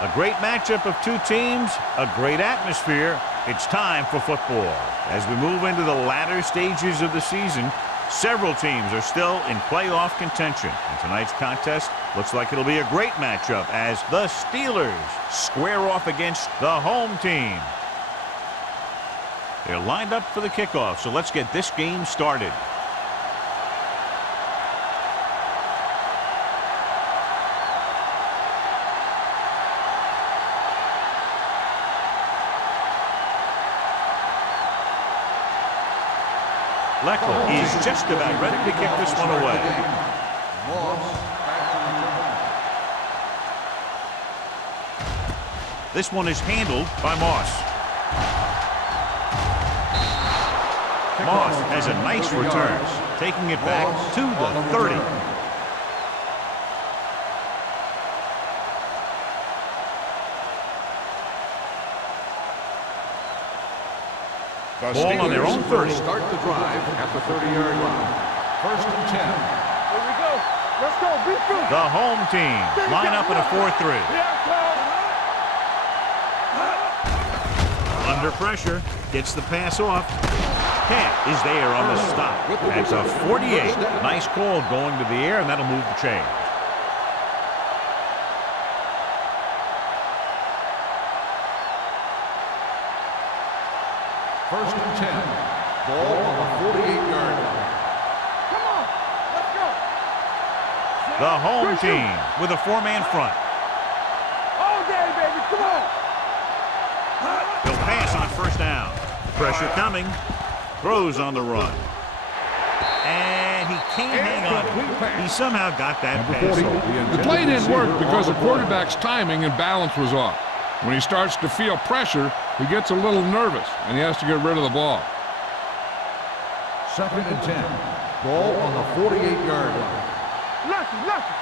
A great matchup of two teams, a great atmosphere. It's time for football. As we move into the latter stages of the season, several teams are still in playoff contention. And tonight's contest looks like it'll be a great matchup as the Steelers square off against the home team. They're lined up for the kickoff, so let's get this game started. Leckel is just about ready to kick this one away. This one is handled by Moss. Moss has a nice return, taking it back to the 30. Ball on their own 30. Start the drive at the 30-yard line. 1st and 10. Here we go. Let's go. Be through. The home team line up in a 4-3. Under pressure, gets the pass off. Camp is there on the stop. That's a 48. Nice call going to the air, and that'll move the chain. First and 10. Ball on the 48-yard line. Come on. Let's go. The home team with a 4-man front. All day, baby. Come on. He'll pass on first down. Pressure coming. Throws on the run. And he can't hang on. He somehow got that pass off. The play didn't work because the quarterback's timing and balance was off. When he starts to feel pressure, he gets a little nervous, and he has to get rid of the ball. 2nd and 10. Ball on the 48-yard line. Lucky.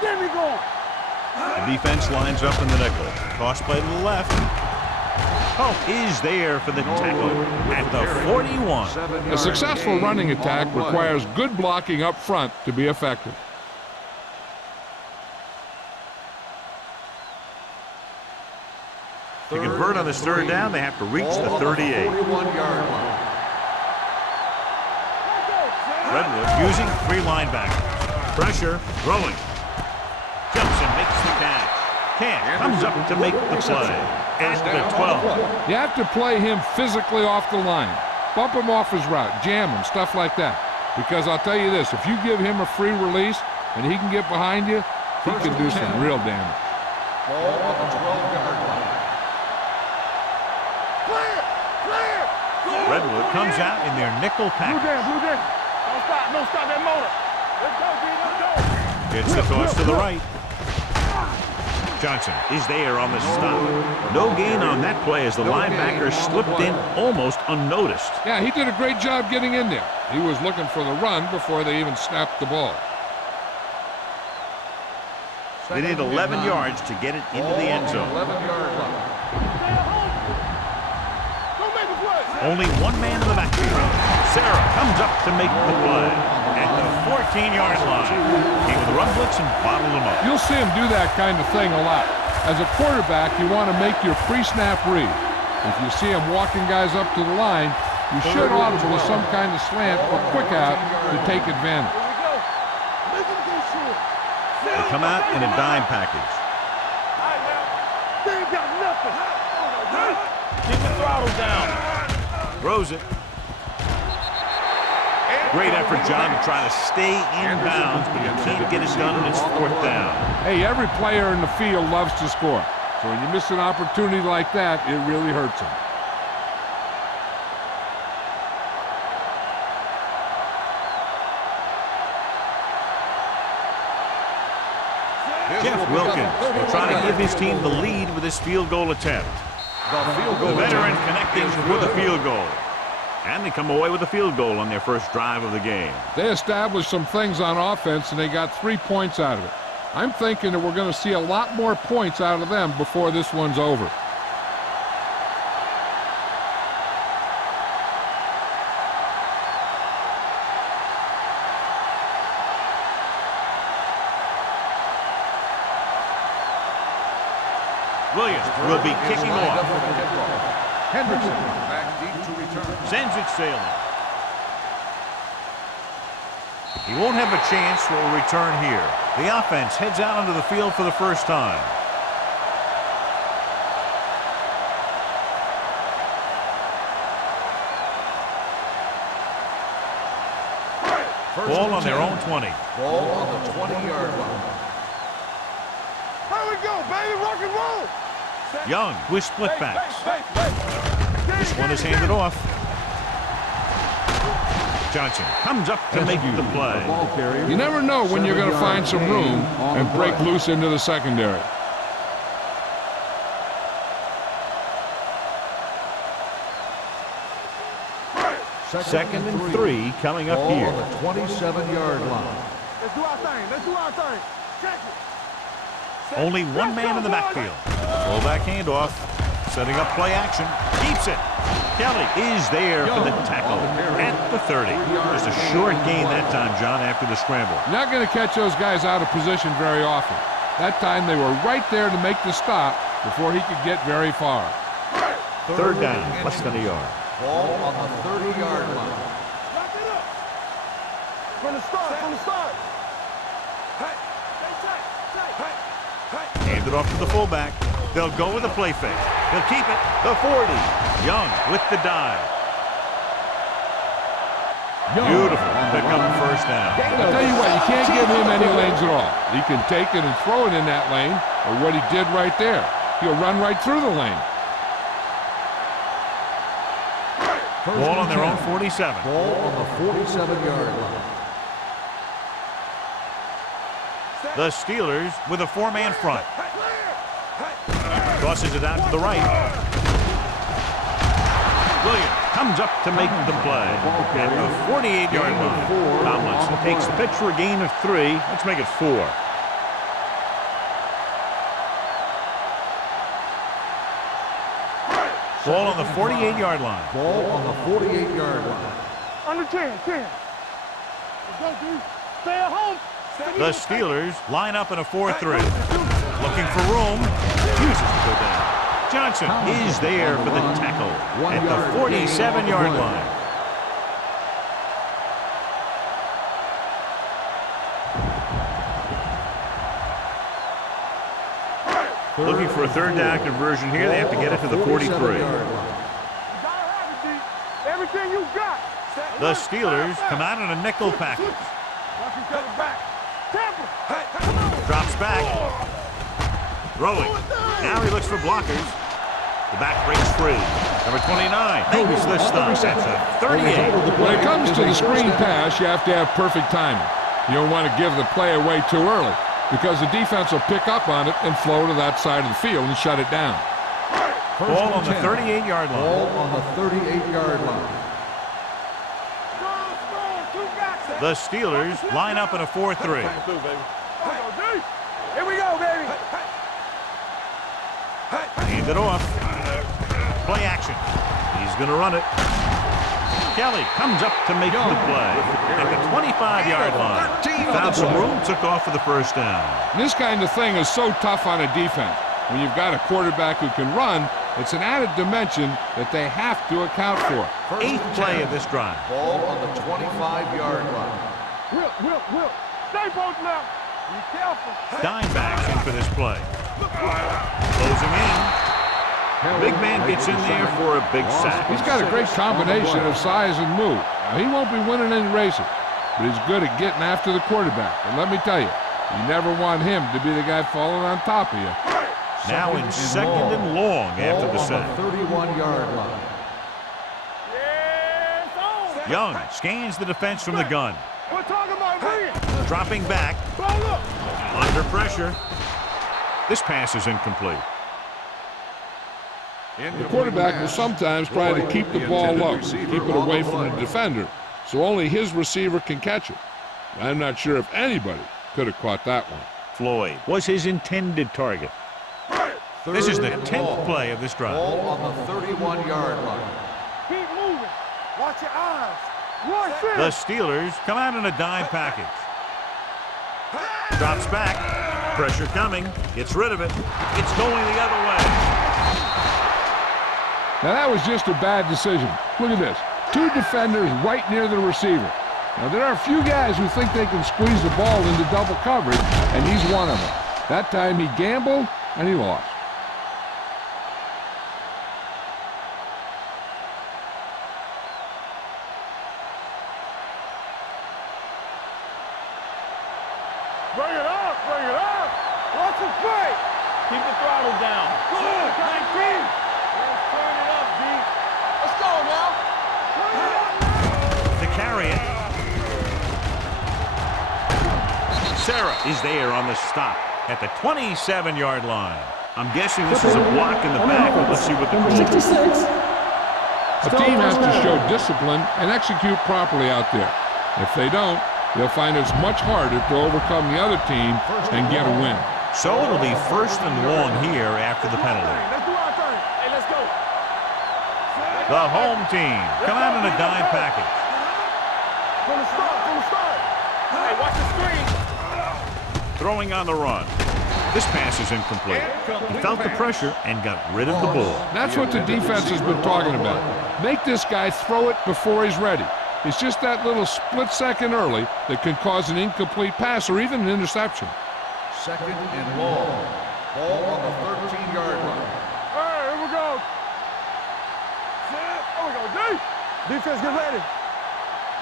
There we go. The defense lines up in the nickel. Toss play to the left. Hope is there for the tackle at the 41. A successful running attack requires good blocking up front to be effective. To convert on this 3rd down, they have to reach the 38. 41-yard line. Redwood using 3 linebackers. Pressure, throwing. Jumps and makes the catch. Camp comes up to make the play at the 12. You have to play him physically off the line. Bump him off his route, jam him, stuff like that. Because I'll tell you this, if you give him a free release and he can get behind you, he can do some real damage. Ball on the 12-yard line. Redwood comes out in their nickel package. Blue down. Don't stop that motor. Let's go. Gets the toss to the right. Johnson is there on the stop. No gain on that play as the linebacker slipped in almost unnoticed. Yeah, he did a great job getting in there. He was looking for the run before they even snapped the ball. They need 11 yards to get it into the end zone. 11-yard line. Only one man in the backfield. Sarah comes up to make the play at the 14-yard line. Came with a run blitz and bottled him up. You'll see him do that kind of thing a lot. As a quarterback, you want to make your pre-snap read. If you see him walking guys up to the line, you should audible with some kind of slant or quick out to take advantage. They come out in a dime package. They ain't got nothing. Keep the throttle down. Throws it. Great effort, John, to try to stay in bounds, but you can't get it done, and it's 4th down. Hey, every player in the field loves to score. So when you miss an opportunity like that, it really hurts him. Jeff Wilkins will try to give his team the lead with his field goal attempt. The veteran connecting with the field goal. And they come away with a field goal on their first drive of the game. They established some things on offense, and they got 3 points out of it. I'm thinking that we're going to see a lot more points out of them before this one's over. Williams will be kicking off. Hendrickson back deep to return. Sends it sailing. He won't have a chance for a return here. The offense heads out onto the field for the first time. Ball on their own 20. Ball on the 20-yard line. Here we go, baby. Rock and roll. Young with split backs. This one is handed off. Johnson comes up to make the play. You never know when you're going to find some room and break loose into the secondary. Second and 3 coming up here. On the 27-yard line. Let's do our thing. Let's do our thing. Check it. Only one man in the backfield. Fullback handoff. Setting up play action. Keeps it. Kelly is there for the tackle at the 30. Just a short gain that time, John, after the scramble. Not going to catch those guys out of position very often. That time they were right there to make the stop before he could get very far. Third down, less than a yard. Ball on the 30-yard line. Lock it up. From the start. From the start. Hand it off to the fullback. They'll go with the play fake. He'll keep it. The 40. Young with the dive. Beautiful pick up first down. I'll tell you what, you can't give him any lanes at all. He can take it and throw it in that lane, or what he did right there. He'll run right through the lane. Ball on their own 47. Ball on the 47-yard line. The Steelers with a four-man front. Tosses it out to the right. Williams comes up to make the play at the 48-yard line. Tomlinson takes the pitch for a gain of 3. Let's make it 4. Ball on the 48-yard line. Ball on the 48-yard line. Under 10. 10. Let's go, dude. Stay at home. The Steelers line up in a 4-3. Looking for room. Refuses to go down. Johnson is there for the tackle at the 47-yard line. Looking for a third down conversion here. They have to get it to the 43. Everything you got. The Steelers come out in a nickel package. Drops back. Throwing. Now he looks for blockers. The back breaks free. Number 29 makes the stop. That's a 38. When it comes to the screen pass, you have to have perfect timing. You don't want to give the play away too early, because the defense will pick up on it and flow to that side of the field and shut it down. Ball on the 38-yard line. Ball on the 38-yard line. The Steelers line up in a 4-3. Here we go, baby. Hand it off. Play action. He's going to run it. Kelly comes up to make the play at the 25-yard line. Found some room, took off for the first down. This kind of thing is so tough on a defense. When you've got a quarterback who can run, it's an added dimension that they have to account for. Eighth play of this drive. Ball on the 25-yard line. Will. Stay both now. Be careful. Dime backs in for this play. Closing in. Big man gets in there for a big sack. He's got a great combination of size and move. Now, he won't be winning any races, but he's good at getting after the quarterback. And let me tell you, you never want him to be the guy falling on top of you. Now in second and long after the sack. 31-yard line. Young scans the defense from the gun. We're talking about bringing. Dropping back. Under pressure. This pass is incomplete. The quarterback will sometimes try to keep the ball low, keep it away from the defender, so only his receiver can catch it. I'm not sure if anybody could have caught that one. Floyd was his intended target. This is the 10th play of this drive. Ball on the 31-yard line. Keep moving. Watch your eyes. Rush in. The Steelers come out in a dime package. Drops back. Pressure coming. Gets rid of it. It's going the other way. Now that was just a bad decision. Look at this. 2 defenders right near the receiver. Now there are a few guys who think they can squeeze the ball into double coverage, and he's one of them. That time he gambled, and he lost. Bring it up, bring it up. What's the play? Keep the throttle down. Good, 19. Let's turn it up, D. Let's go now. To carry it. Sarah is there on the stop at the 27-yard line. I'm guessing this is a block in the back, but let's see what the call is. A team has to show discipline and execute properly out there. If they don't, they'll find it's much harder to overcome the other team and get a win. So it'll be 1st and long here after the penalty. Let's do our thing. Hey, let's go. The home team come out in a dime package. From the start. Hey, watch the screen. Throwing on the run. This pass is incomplete. He felt the pressure and got rid of the ball. That's what the defense has been talking about. Make this guy throw it before he's ready. It's just that little split second early that can cause an incomplete pass or even an interception. 2nd and long. Ball on the 13-yard line. All right, here we go. Here we go, D. Defense, get ready.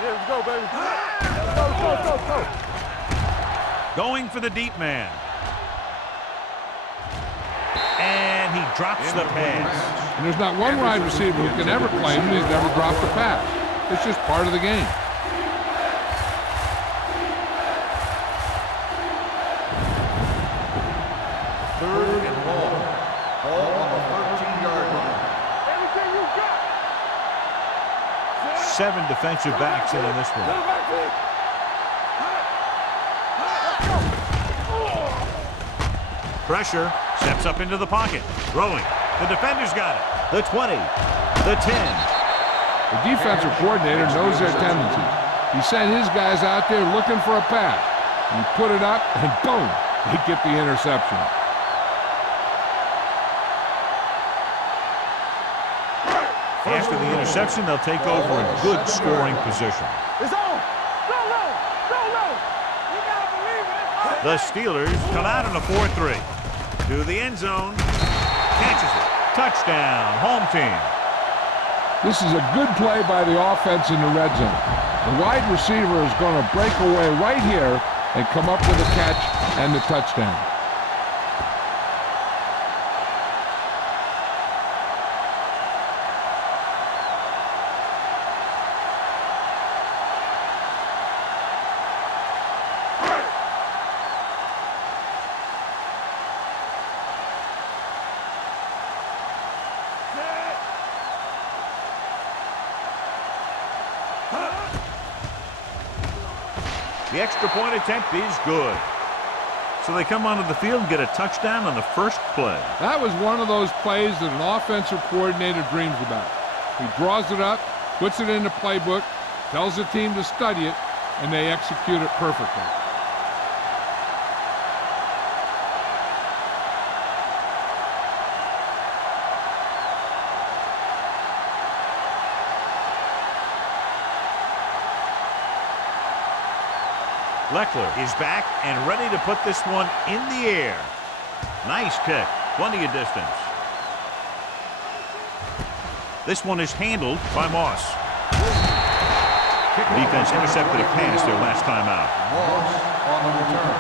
Yeah, let's go, baby. Go. Going for the deep man. And he drops the pass. And there's not one wide receiver who can ever claim that he's never dropped a pass. It's just part of the game. Third and long. Ball on the 13-yard line. Everything you got. 7 defensive backs in on this one. Pressure. Steps up into the pocket. Throwing. The defender's got it. The 20. The 10. The defensive coordinator knows their tendencies. He sent his guys out there looking for a pass. He put it up, and boom, they get the interception. After the interception, they'll take over a good scoring position. It's on. Go low. You gotta believe it. The Steelers come out in a 4-3. To the end zone. Catches it. Touchdown. Home team. This is a good play by the offense in the red zone. The wide receiver is going to break away right here and come up with a catch and the touchdown. The extra point attempt is good. So they come onto the field and get a touchdown on the first play. That was one of those plays that an offensive coordinator dreams about. He draws it up, puts it in the playbook, tells the team to study it, and they execute it perfectly. Leckler is back and ready to put this one in the air. Nice kick. Plenty of distance. This one is handled by Moss. Defense intercepted a pass their last time out. Moss on the return.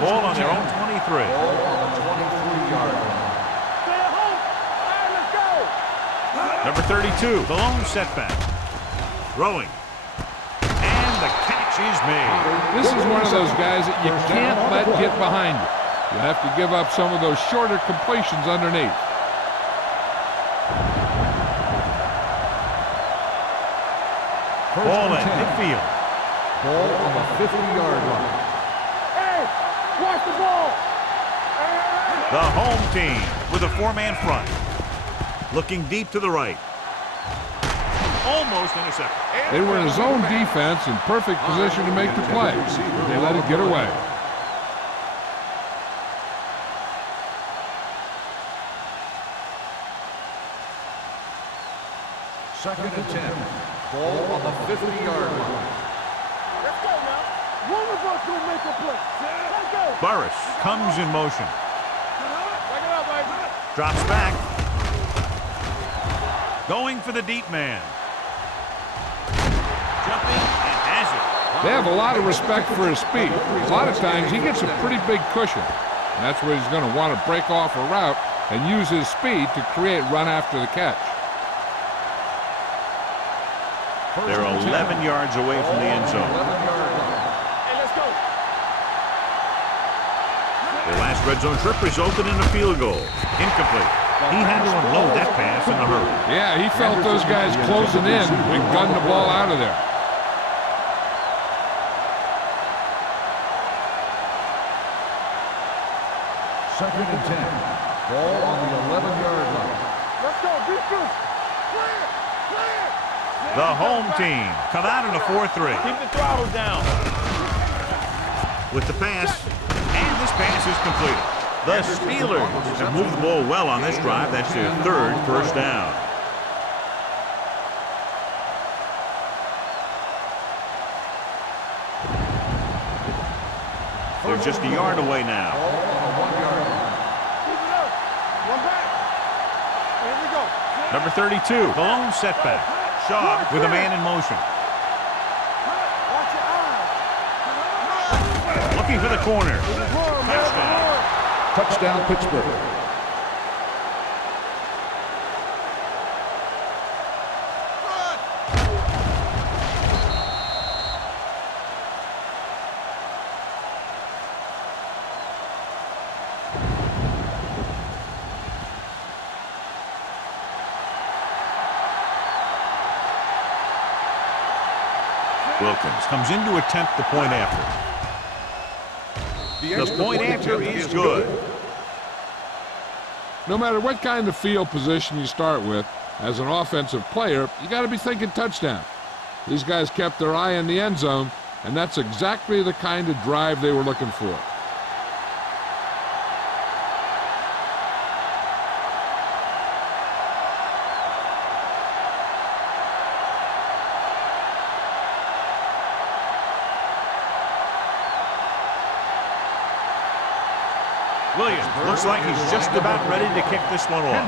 Ball on their own 23. Ball on the 23-yard line. Number 32, the lone setback. Throwing. And the catch is made. This is one of those guys that you can't let get behind you. You have to give up some of those shorter completions underneath. Ball at midfield. Ball on the 50-yard line. Hey, watch the ball. The home team with a 4-man front. Looking deep to the right. Almost intercepted. They were in a zone defense in perfect position to make the play. They let it get away. Second and 10. Ball on the 50-yard line. Let's go now. One of us will make a play. Let's go. Burris comes in motion. Back it up, baby. Drops back. Going for the deep man. Jumping and has it. They have a lot of respect for his speed. A lot of times he gets a pretty big cushion. And that's where he's going to want to break off a route and use his speed to create run after the catch. They're 11 yards away from the end zone. Hey, let's go. Their last red zone trip resulted in a field goal. Incomplete. He had to unload that pass in a hurry. Yeah, he felt those guys closing in and gunned the ball out of there. Second and 10. Ball on the 11-yard line. Let's go. Defense. Clear. Clear. The home team come out in a 4-3. Keep the throttle down. With the pass, and this pass is completed. The Steelers have moved the ball well on this drive. That's their third first down. They're just a yard away now. Ball on the 1-yard line. Keep it up. One back. Here we go. Number 32, the lone setback. Shaw with a man in motion. Watch your eyes. Looking for the corner. Run, man. Touchdown. Touchdown, Pittsburgh. Wilkins comes in to attempt the point after. The point after is good. No matter what kind of field position you start with, as an offensive player, you got to be thinking touchdown. These guys kept their eye on the end zone, and that's exactly the kind of drive they were looking for. Williams looks like he's just about ready to kick this one off.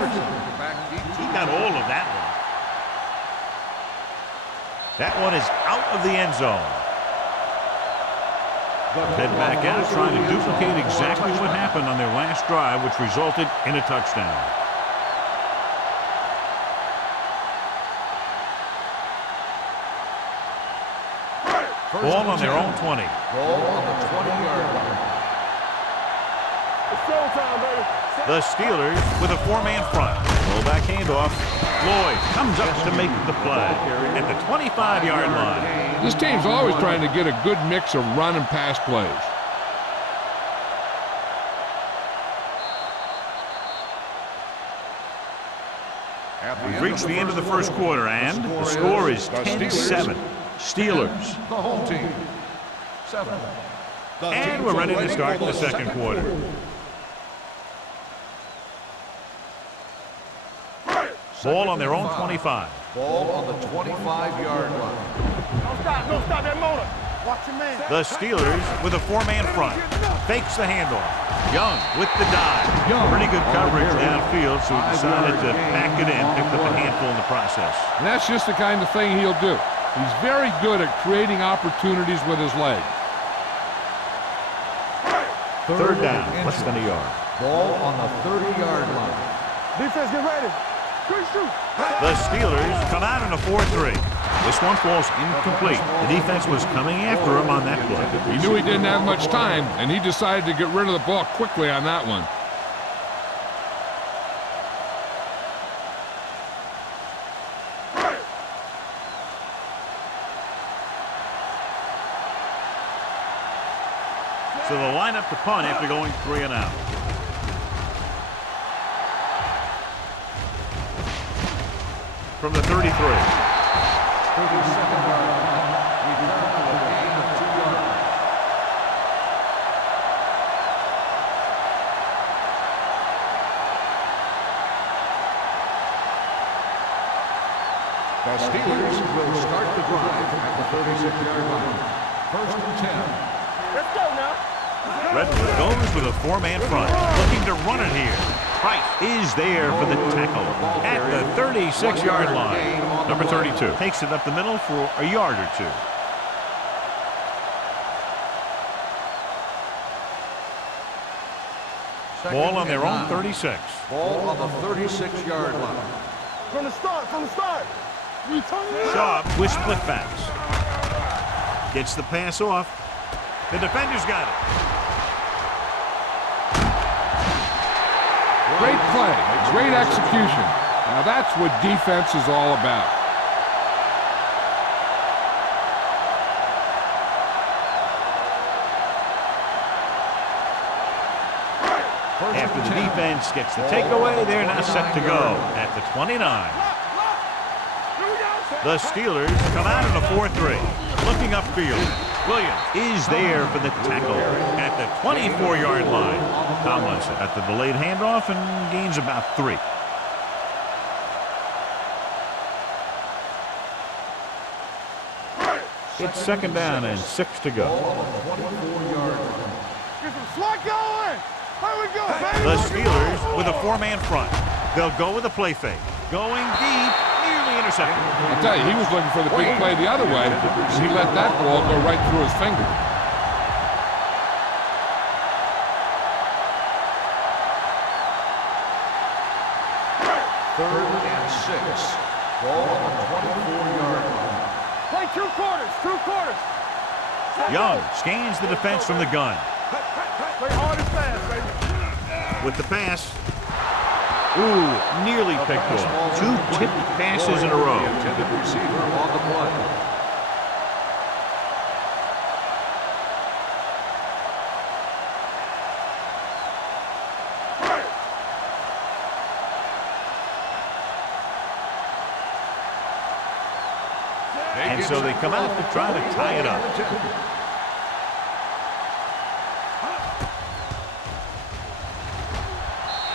He got all of that one. That one is out of the end zone. Head back out, trying to duplicate exactly what happened on their last drive, which resulted in a touchdown. Ball on their own 20. Ball on the 20-yard line. It's showtime, baby. The Steelers with a four-man front. Rollback handoff. Lloyd comes up to make the play at the 25-yard line. This team's always trying to get a good mix of run and pass plays. We've reached the end of the first quarter, and the score is 10-7. Steelers. The home team. 7. And we're ready to start the second quarter. Ball on their own 25. Ball on the 25-yard line. Don't stop that motor. Watch your man. The Steelers with a four-man front. Fakes the handoff. Young with the dive. Pretty good coverage downfield, so he decided to pack it in, picked up a handful in the process. And that's just the kind of thing he'll do. He's very good at creating opportunities with his legs. Third down, less than a yard. Ball on the 30-yard line. Defense, get ready. Quick shoot. The Steelers come out in a 4-3. This one falls incomplete. The defense was coming after him on that play. He knew he didn't have much time, and he decided to get rid of the ball quickly on that one. So they'll line up to punt after going 3 and out. From the 33. 32nd-yard line. Return to a gain of 2 yards. The Steelers will start the drive at the 36-yard line. 1st and 10. Let's go now. Redwood goes with a 4-man front, looking to run it here. Price is there for the tackle at the 36-yard line. Number 32 takes it up the middle for a yard or two. Ball on their own 36. Ball on the 36-yard line. From the start, from the start. Sharp with split backs. Gets the pass off. The defender's got it. Great play, great execution. Now that's what defense is all about. After the defense gets the takeaway, they're now set to go at the 29. The Steelers come out in a 4-3. Looking upfield. Williams is there for the tackle at the 24-yard line. Tomlinson at the delayed handoff and gains about 3. It's 2nd down and 6 to go. Get some slot going. Here we go, baby. The Steelers with a 4-man front. They'll go with a play fake. Going deep, nearly intercepted. I'll tell you, he was looking for the big play the other way, and he let that ball go right through his finger. Third and 6. Ball on the 24-yard line. Play 2 quarters, 2 quarters. Young scans the defense from the gun. Play hard and fast, baby. With the pass. Ooh, nearly picked off. 2 tipped passes in a row. Intended receiver on the play. And so they come out to try to tie it up.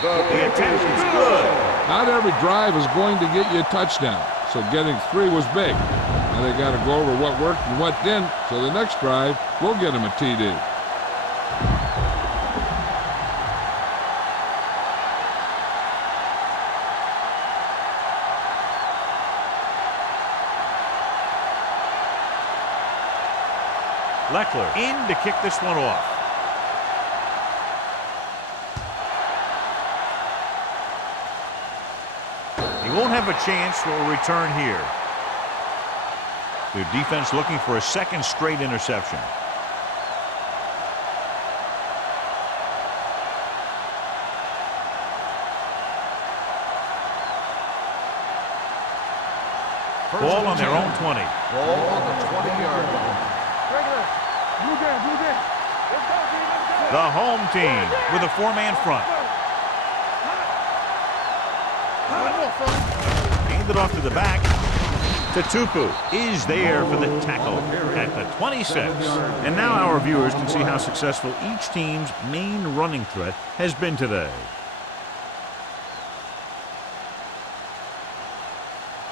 The attempt is good. Not every drive is going to get you a touchdown, so getting 3 was big. Now they got to go over what worked and what didn't, so the next drive will get them a TD. Leckler in to kick this one off. He won't have a chance for a return here. Their defense looking for a 2nd straight interception. Ball on their own 20. Ball on the 20-yard line. Regular. Blue game, blue game. Let's go, team, let's go. The home team with a 4-man front. Hand it off to the back. Tupu is there for the tackle at the 26. And now our viewers can see how successful each team's main running threat has been today.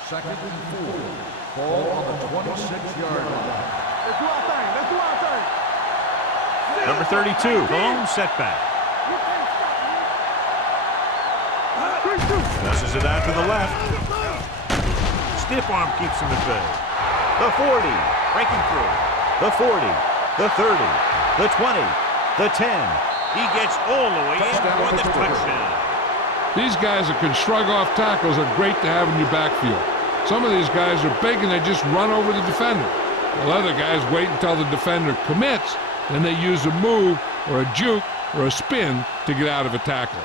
2nd and 4. Ball on the 26-yard line. Let's do our thing, let's do our thing. Number 32, home setback. Passes it out to the left. Stiff arm keeps him at bay. The 40, breaking through. The 40, the 30, the 20, the 10. He gets all the way in for the touchdown. These guys that can shrug off tackles are great to have in your backfield. Some of these guys are big and they just run over the defender. While other guys wait until the defender commits, then they use a move or a juke or a spin to get out of a tackle.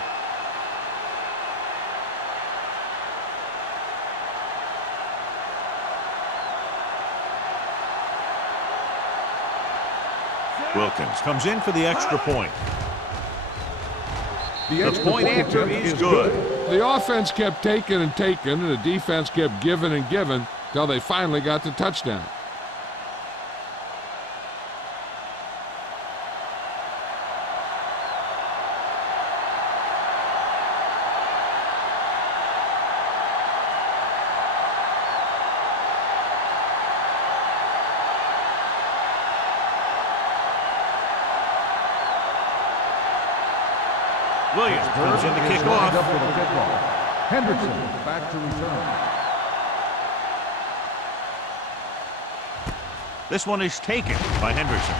Wilkins comes in for the extra point. The point after is good. The offense kept taking and taking, and the defense kept giving and giving, till they finally got the touchdown. Williams comes in to kick Lined up off. for the kickoff. Henderson back to return. This one is taken by Henderson.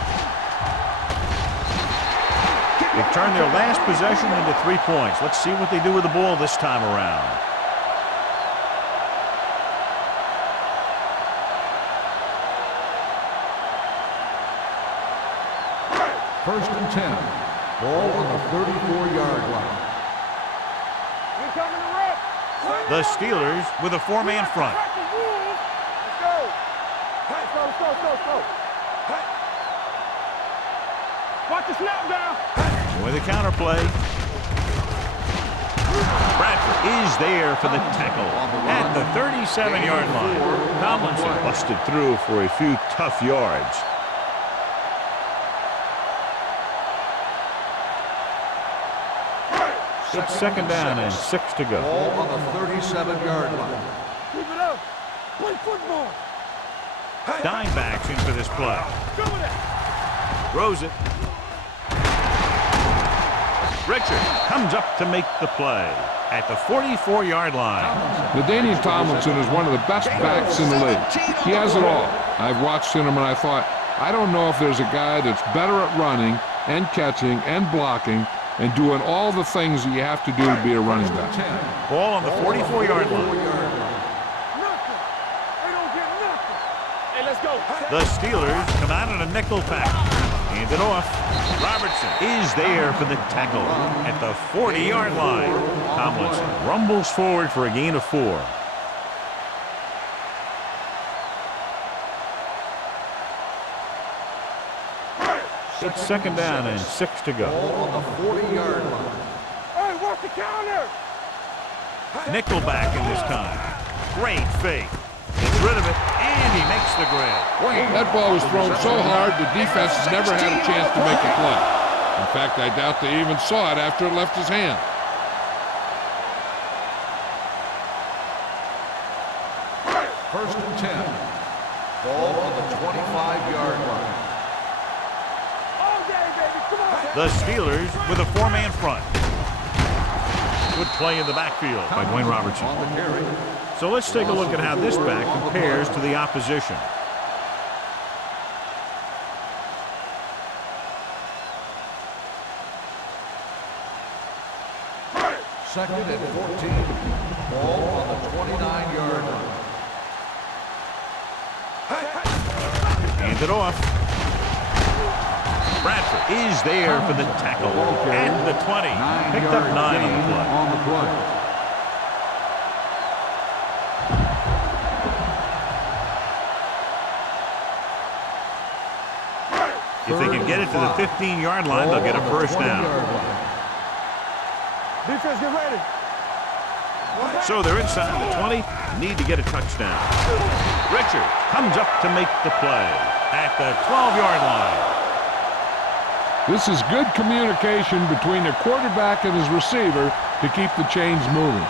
They turned their last possession into 3 points. Let's see what they do with the ball this time around. First and 10. Ball on the 34-yard line. We're coming to rip. The Steelers with a 4-man front. Let's go. Let's go. Watch the snap down. With a counterplay. Bradford is there for the tackle at the 37-yard line. Tomlinson busted through for a few tough yards. It's second down and 6 to go. Ball on the 37-yard line. Keep it up. Play football. Dime backs in for this play. Go with it. Throws it. Richard comes up to make the play at the 44-yard line. LaDainian Tomlinson is one of the best backs in the league. He has it all. I've watched him and I thought, I don't know if there's a guy that's better at running and catching and blocking and doing all the things that you have to do to be a running back. Ball on the 44-yard line. Nothing. They don't get nothing. Hey, let's go. The Steelers come out in a nickel pack. Hand it off. Robertson is there for the tackle at the 40-yard line. Tomlinson rumbles forward for a gain of 4. It's second down and 6 to go. Ball on the 40-yard line. Hey, watch the counter. Nickelback in this time. Great fake. Gets rid of it, and he makes the grab. That ball was thrown so hard the defense has never had a chance to make a play. In fact, I doubt they even saw it after it left his hand. First and 10. Ball on the 25-yard line. All day, baby. Come on. The Steelers with a 4-man front. Good play in the backfield by Dwayne Robertson. On the carry. So let's take a look at how this back compares to the opposition. Second and 14. Ball on the 29-yard line. Hand it off. Bradford is there for the tackle at the 20. Picked up 9 on the play. On the play. If they can get it to the 15-yard line, they'll get a first down. Defense, get ready. So they're inside the 20, need to get a touchdown. Richard comes up to make the play at the 12-yard line. This is good communication between the quarterback and his receiver to keep the chains moving.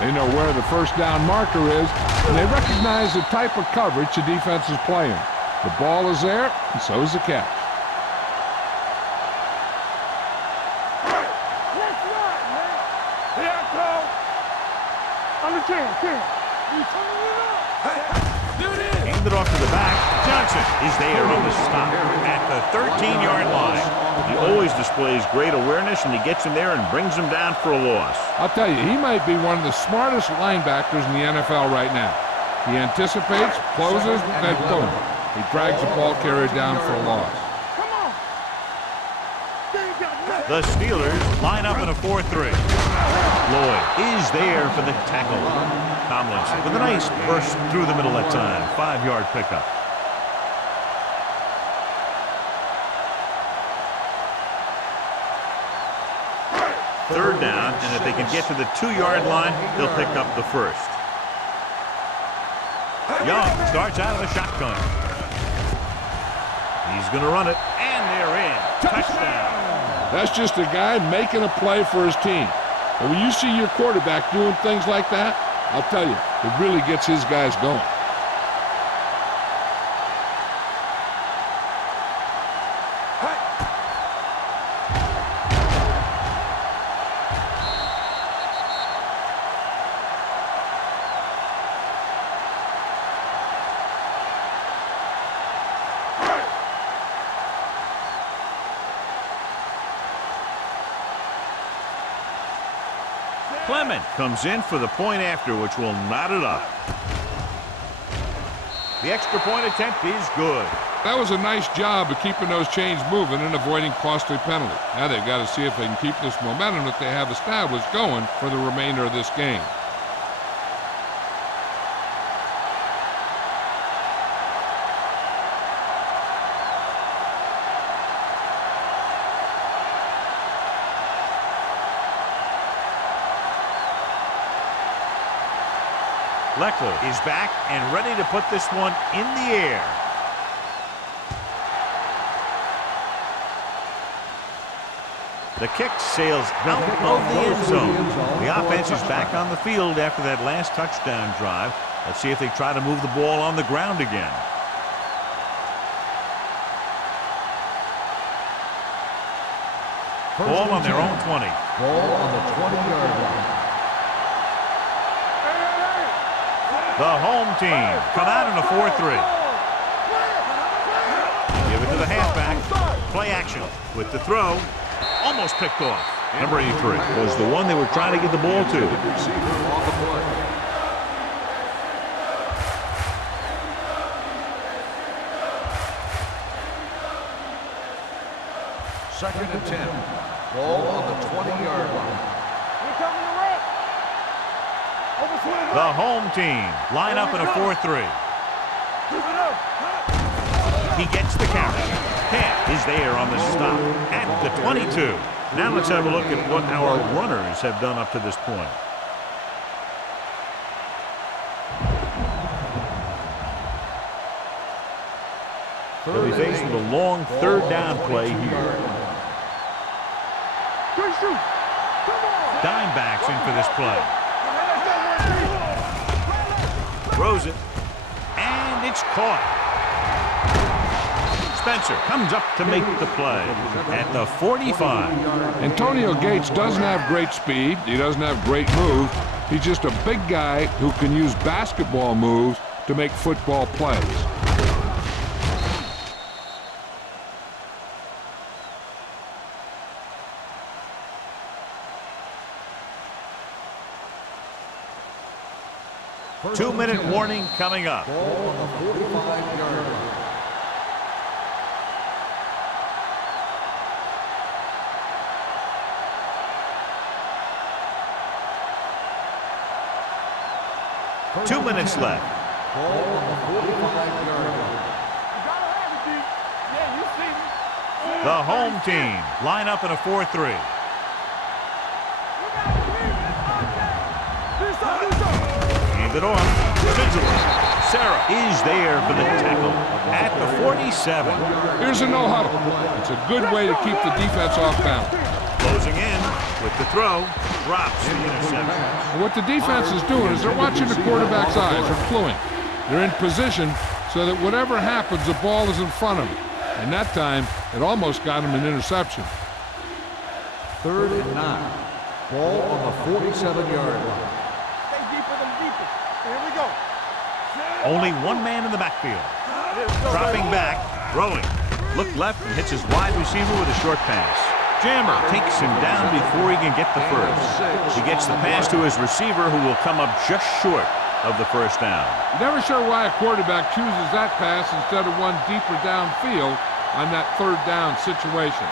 They know where the first down marker is, and they recognize the type of coverage the defense is playing. The ball is there, and so is the catch. Let's ride, man. Here I come. On the 10. You turn it up. There it is. Hand it off to the back. Johnson is there on the stop at the 13-yard line. He always displays great awareness, and he gets in there and brings him down for a loss. I'll tell you, he might be one of the smartest linebackers in the NFL right now. He anticipates, closes, then boom. He drags the ball carrier down for a loss. Come on. They ain't got nothing. The Steelers line up in a 4-3. Lloyd is there for the tackle. Tomlinson with a nice burst through the middle that time. 5-yard pickup. Third down, and if they can get to the 2-yard line, they'll pick up the first. Young starts out of the shotgun. He's going to run it, and they're in. Touchdown. That's just a guy making a play for his team. And when you see your quarterback doing things like that, I'll tell you, it really gets his guys going. Clement comes in for the point after, which will knot it up. The extra point attempt is good. That was a nice job of keeping those chains moving and avoiding costly penalty. Now they've got to see if they can keep this momentum that they have established going for the remainder of this game. Leckler is back and ready to put this one in the air. The kick sails out of the end zone. The offense is back on the field after that last touchdown drive. Let's see if they try to move the ball on the ground again. Ball on their own 20. Ball on the 20-yard line. The home team come out in a 4-3. Give it to the halfback. Play action with the throw. Almost picked off. Number 83 was the one they were trying to get the ball to. Second and 10. Ball on the 20-yard line. The home team line up in a 4-3. He gets the carry. Camp is there on the stop at the 22. Now let's have a look at what our runners have done up to this point. They'll be faced with a long third down play here. Dime backs in for this play. Throws it, and it's caught. Spencer comes up to make the play at the 45. Antonio Gates doesn't have great speed. He doesn't have great moves. He's just a big guy who can use basketball moves to make football plays. Two-minute warning coming up. Ball on the 45-yard line. Two minutes left. Ball on the 45-yard line. The home team line up in a 4-3. Hand it off. Sarah is there for the tackle at the 47. Here's a no huddle. It's a good way to keep the defense off balance. Closing in with the throw. Drops the interception. And what the defense is doing is they're watching the quarterback's eyes. They're cluing. They're in position so that whatever happens, the ball is in front of them. And that time, it almost got him an interception. 3rd and 9. Ball on the 47-yard line. Stay deeper than deeper. Here we go. Only one man in the backfield. Dropping back, throwing. Look left and hits his wide receiver with a short pass. Jammer takes him down before he can get the first. He gets the pass to his receiver, who will come up just short of the first down. You're never sure why a quarterback chooses that pass instead of one deeper downfield on that 3rd down situation.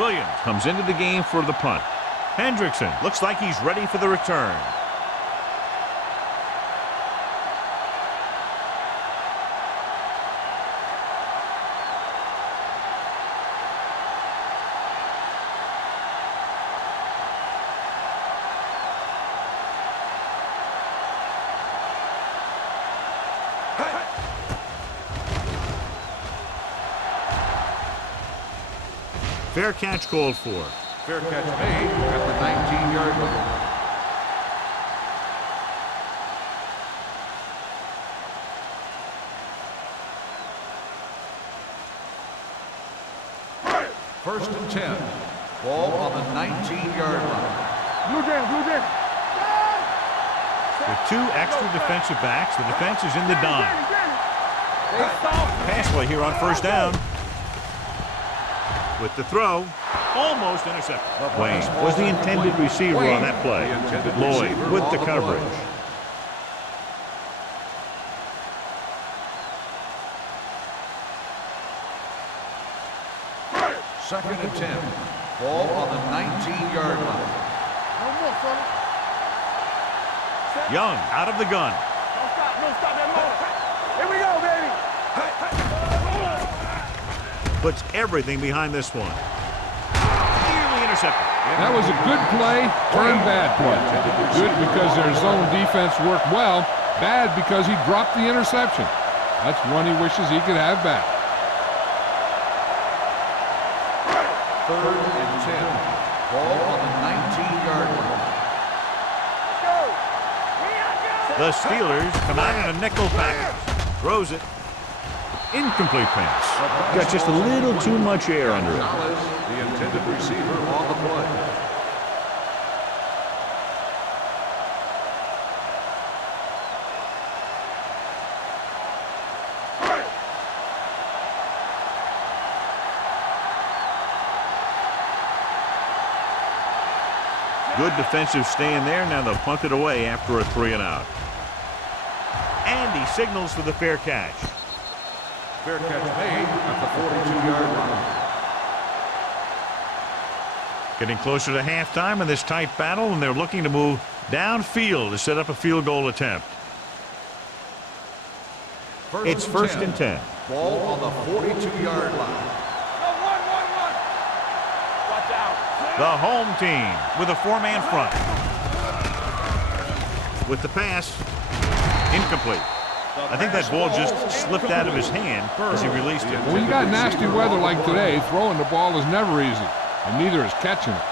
Williams comes into the game for the punt. Hendrickson looks like he's ready for the return. Fair catch called for. Fair catch made at the 19-yard line. First and 10. Ball on the 19-yard line. Blue jam, blue jam. With 2 extra defensive backs, the defense is in the dime. Pass play here on first down. With the throw, almost intercepted. Wayne was the intended receiver on that play. Lloyd with the coverage. Second and 10. Ball on the 19-yard line. No more, fella. Young out of the gun. Don't stop, don't stop that motor. Here we go, baby. Puts everything behind this one. Nearly intercepted. That was a good play, turned bad play. Good because their zone defense worked well. Bad because he dropped the interception. That's one he wishes he could have back. Third and 10. Ball on the 19-yard line. The Steelers come out in a nickel package. Throws it. Incomplete pass. Got just a little too much air under it. The intended receiver on the play. Good defensive stand there. Now they'll punt it away after a 3 and out. And he signals for the fair catch. Fair catch made at the 42-yard line. Getting closer to halftime in this tight battle, and they're looking to move downfield to set up a field goal attempt. It's first and 10. Ball on the 42-yard line. Watch out. The home team with a 4-man front. With the pass, incomplete. I think that ball just slipped out of his hand as he released it. When you got nasty weather like today, throwing the ball is never easy, and neither is catching it.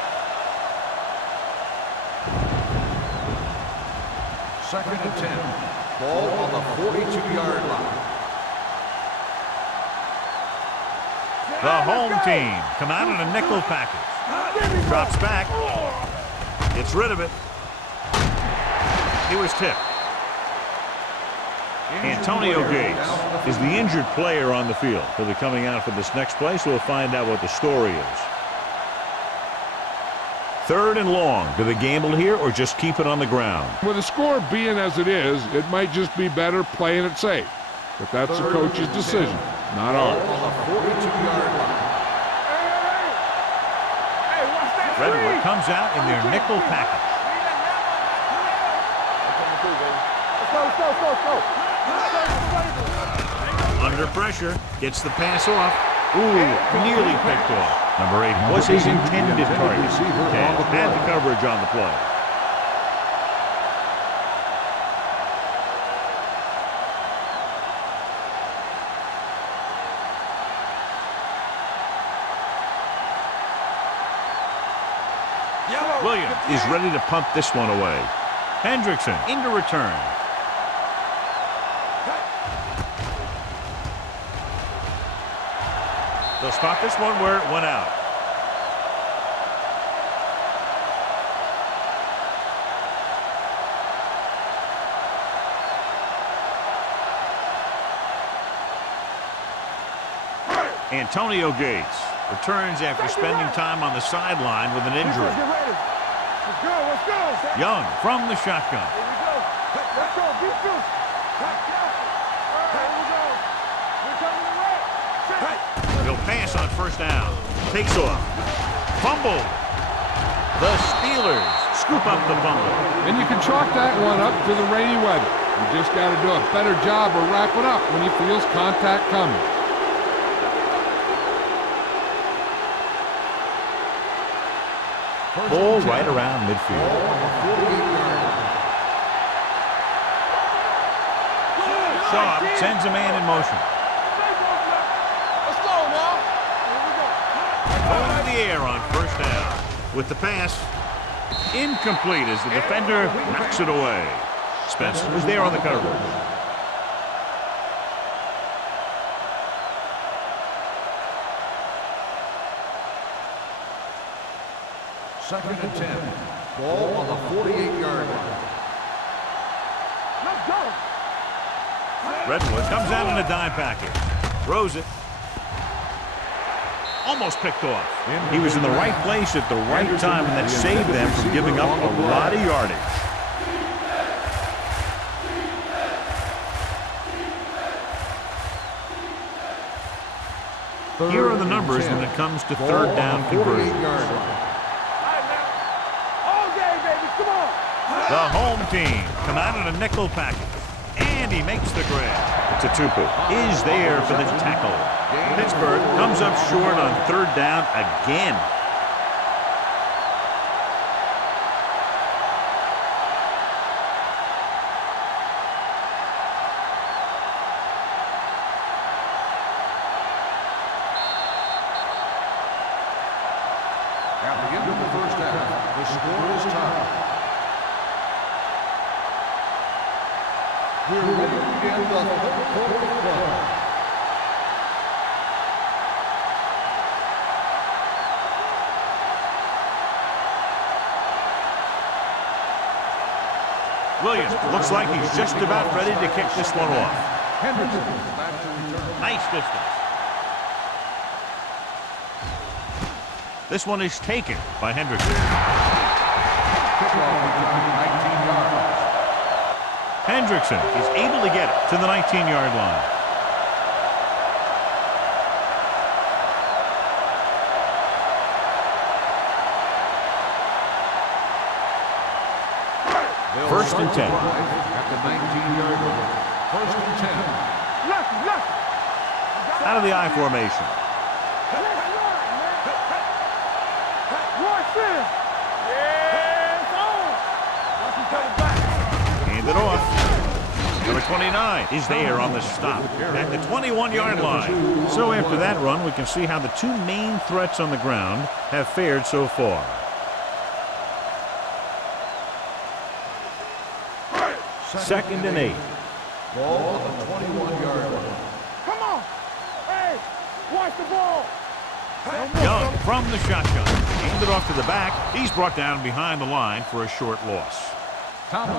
Second and 10. Ball on the 42-yard line. The home team come out in a nickel package. Drops back. Gets rid of it. He was tipped. Antonio Gates is the injured player on the field. He'll be coming out for this next play, so we'll find out what the story is. 3rd and long. Do they gamble here or just keep it on the ground? With the score being as it is, it might just be better playing it safe. But that's the coach's decision, not ours. On the 42-yard line. Redwood comes out in their nickel package. Let's go. Under pressure, gets the pass off. Ooh, nearly picked off. Number 8 was his intended target. Had the coverage on the play. Williams is ready to punt this one away. Hendrickson into return. They'll spot this one where it went out. Antonio Gates returns after spending time on the sideline with an injury. Let's go. Young from the shotgun. Here we go. Let's go. Deep goose. All right, here we go. We're coming to right. He'll pass on first down. Takes off. Fumbled. The Steelers scoop up the fumble. And you can chalk that one up to the rainy weather. You just got to do a better job of wrapping up when he feels contact coming. Ball right around midfield. Shaw sends a man in motion. Let's go now. Here we go. Going to the there on first down. With the pass, incomplete as the defender knocks it away. Spencer was there on the coverage. Second and 10. Ball on the 48-yard line. Let's go. Redwood comes out in a dime package. Throws it. Almost picked off. He was in the right place at the right time, and that saved them from giving up a lot of yardage. Here are the numbers when it comes to third down conversions. The home team come out in a nickel package. And he makes the grab. Tutupu is there for the tackle. Pittsburgh comes up short on third down again. At the end of the first half, the score is tied. We're ready to begin the third quarter of play. Williams looks like he's just about ready to kick this one off. Henderson back to return. Nice distance. This one is taken by Hendrickson. Kickoff return 19 yards. Hendrickson is able to get it to the 19-yard line. First and 10. At the 19-yard line. First and 10. Out of the I formation. Hand it off. Number 29 is there on the stop at the 21-yard line. So after that run, we can see how the two main threats on the ground have fared so far. Second and 8. Ball on the 21-yard line. Come on. Hey, watch the ball. Young from the shotgun. Handed off to the back. He's brought down behind the line for a short loss.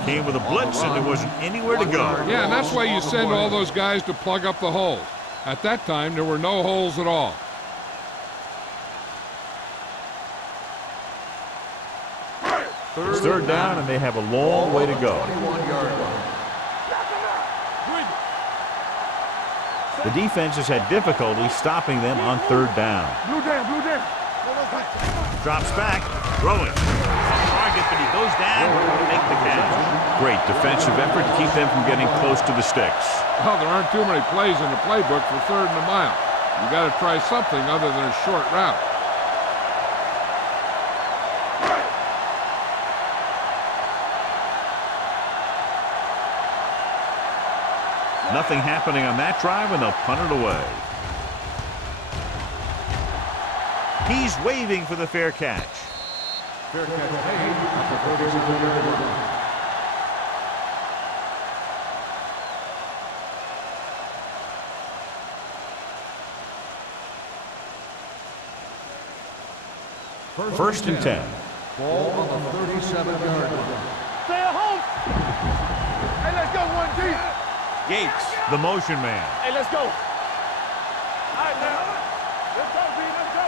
Came with a blitz and there wasn't anywhere to go. Yeah, and that's why you send all those guys to plug up the holes. At that time, there were no holes at all. It's third down and they have a long way to go. 21-yard line. The defense has had difficulty stopping them on third down. Blue down. Drops back, throwing. Target, but he goes down to make the catch. Great defensive effort to keep them from getting close to the sticks. Well, there aren't too many plays in the playbook for third and a mile. You got to try something other than a short route. Nothing happening on that drive, and they'll punt it away. He's waving for the fair catch. Fair catch made at the 37-yard line. First and 10. Ball on the 37-yard line. Stay at home. Hey, let's go, 1D. Gates, the motion man. Hey, let's go. All right, now. Let's go, B. Let's go.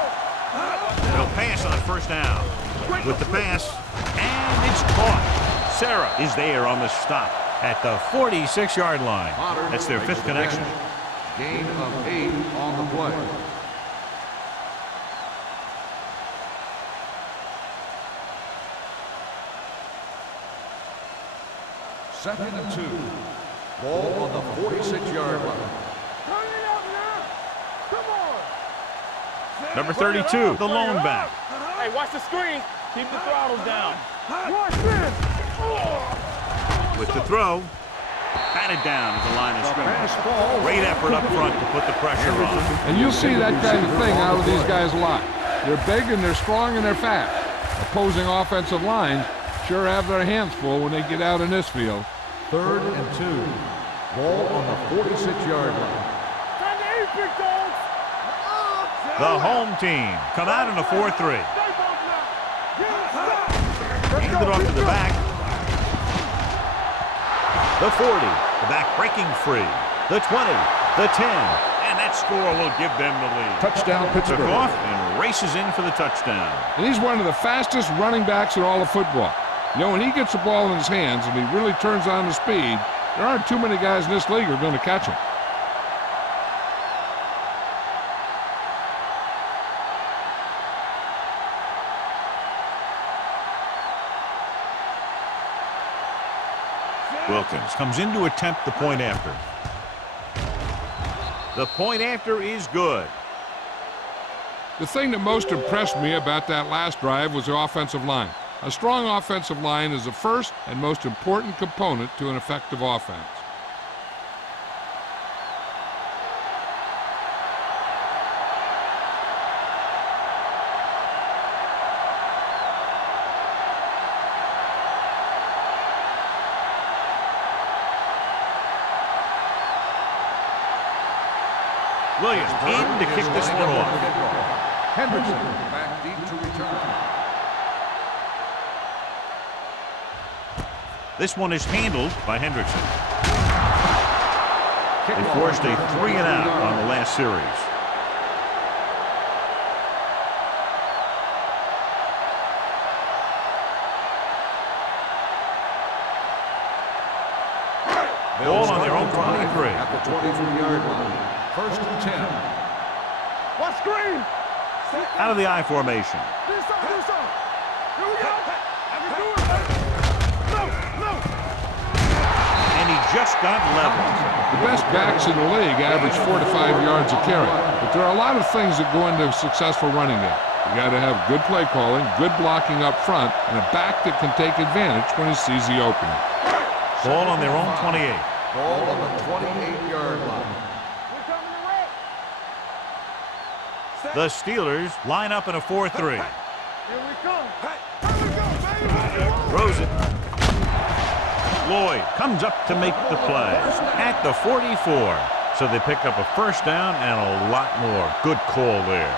They'll pass on first down. With the pass, and it's caught. Sarah is there on the stop at the 46-yard line. That's their fifth connection. Gain of 8 on the play. Second and 2. Ball on the 46-yard line. Turn it up now. Come on. Number 32, the lone back. Hey, watch the screen. Keep the throttle down. Watch this. With the throw, batted down at the line of scrimmage. Great effort up front to put the pressure on. And you'll see that kind of thing out of these guys a lot. They're big and they're strong and they're fast. Opposing offensive lines sure have their hands full when they get out in this field. 3rd and 2. Ball on the 46-yard line. Time to eat, big dogs. The home team come out in a 4-3. Hand it off to the back. The 40. The back breaking free. The 20. The 10. And that score will give them the lead. Touchdown, Pittsburgh. Took off and races in for the touchdown. And he's one of the fastest running backs in all of football. You know, when he gets the ball in his hands and he really turns on the speed, there aren't too many guys in this league who are going to catch him. Wilkins comes in to attempt the point after. The point after is good. The thing that most impressed me about that last drive was the offensive line. A strong offensive line is the first and most important component to an effective offense. Williams in to kick this one off. Henderson back deep to return. This one is handled by Hendrickson. They forced a 3-and-out on the last series. Ball on their own 23. At the 23-yard line. 1st and 10. What screen? Out of the I formation. Do something, do something. Here we go. I can do it, baby. No. And he just got leveled. The best backs in the league average 4 to 5 yards a carry. But there are a lot of things that go into a successful running game. You got to have good play calling, good blocking up front, and a back that can take advantage when he sees the opening. Ball on their own 28. Ball on the 28-yard line. We're coming to wreck. The Steelers line up in a 4-3. Here we come. Here we go, baby. Throws it. Lloyd comes up to make the play at the 44. So they pick up a first down and a lot more. Good call there.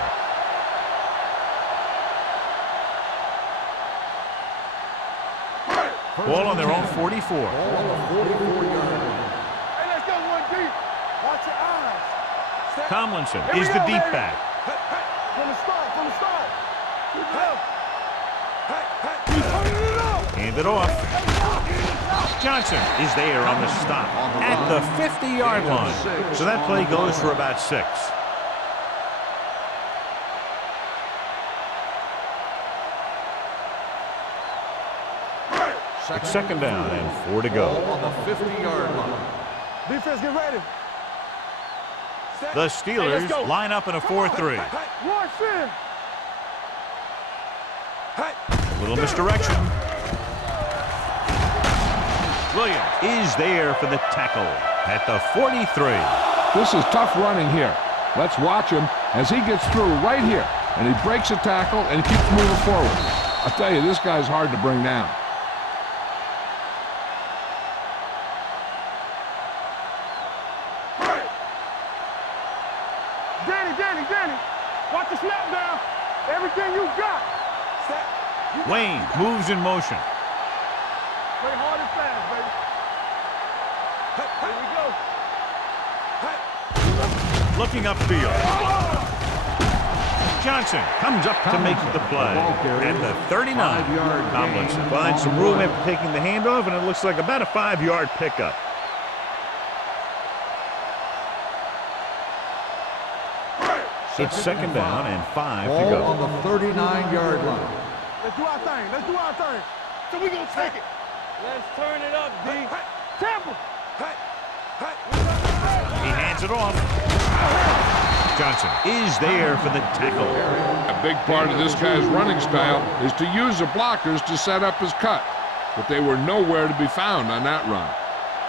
Ball on their own 44. Ball on the 44-yard line. Hey, let's go one deep. Watch your eyes. Tomlinson Here we is go, the deep baby. back. From the start. Keep it up. He's turning it up. Hand it off. Johnson is there on the stop at the 50-yard line. So that play goes for about 6. It's 2nd down and 4 to go. Ball on the 50-yard line. Defense, get ready. The Steelers line up in a 4-3. Watch in. A little misdirection. Williams is there for the tackle at the 43. This is tough running here. Let's watch him as he gets through right here. And he breaks a tackle and keeps moving forward. I'll tell you, this guy's hard to bring down. Danny. Watch the snap down. Everything you got. Wayne moves in motion. Play hard and fast, baby. Here we go. Looking upfield. Johnson comes up to make the play at the 39. Tomlinson finds some room after taking the handoff, and it looks like about a 5-yard pickup. It's 2nd down and 5 to Ball go. on the 39-yard line. Let's do our thing. So we gonna take it. Let's turn it up, D. Temple. He hands it off. Johnson is there for the tackle. A big part of this guy's running style is to use the blockers to set up his cut. But they were nowhere to be found on that run.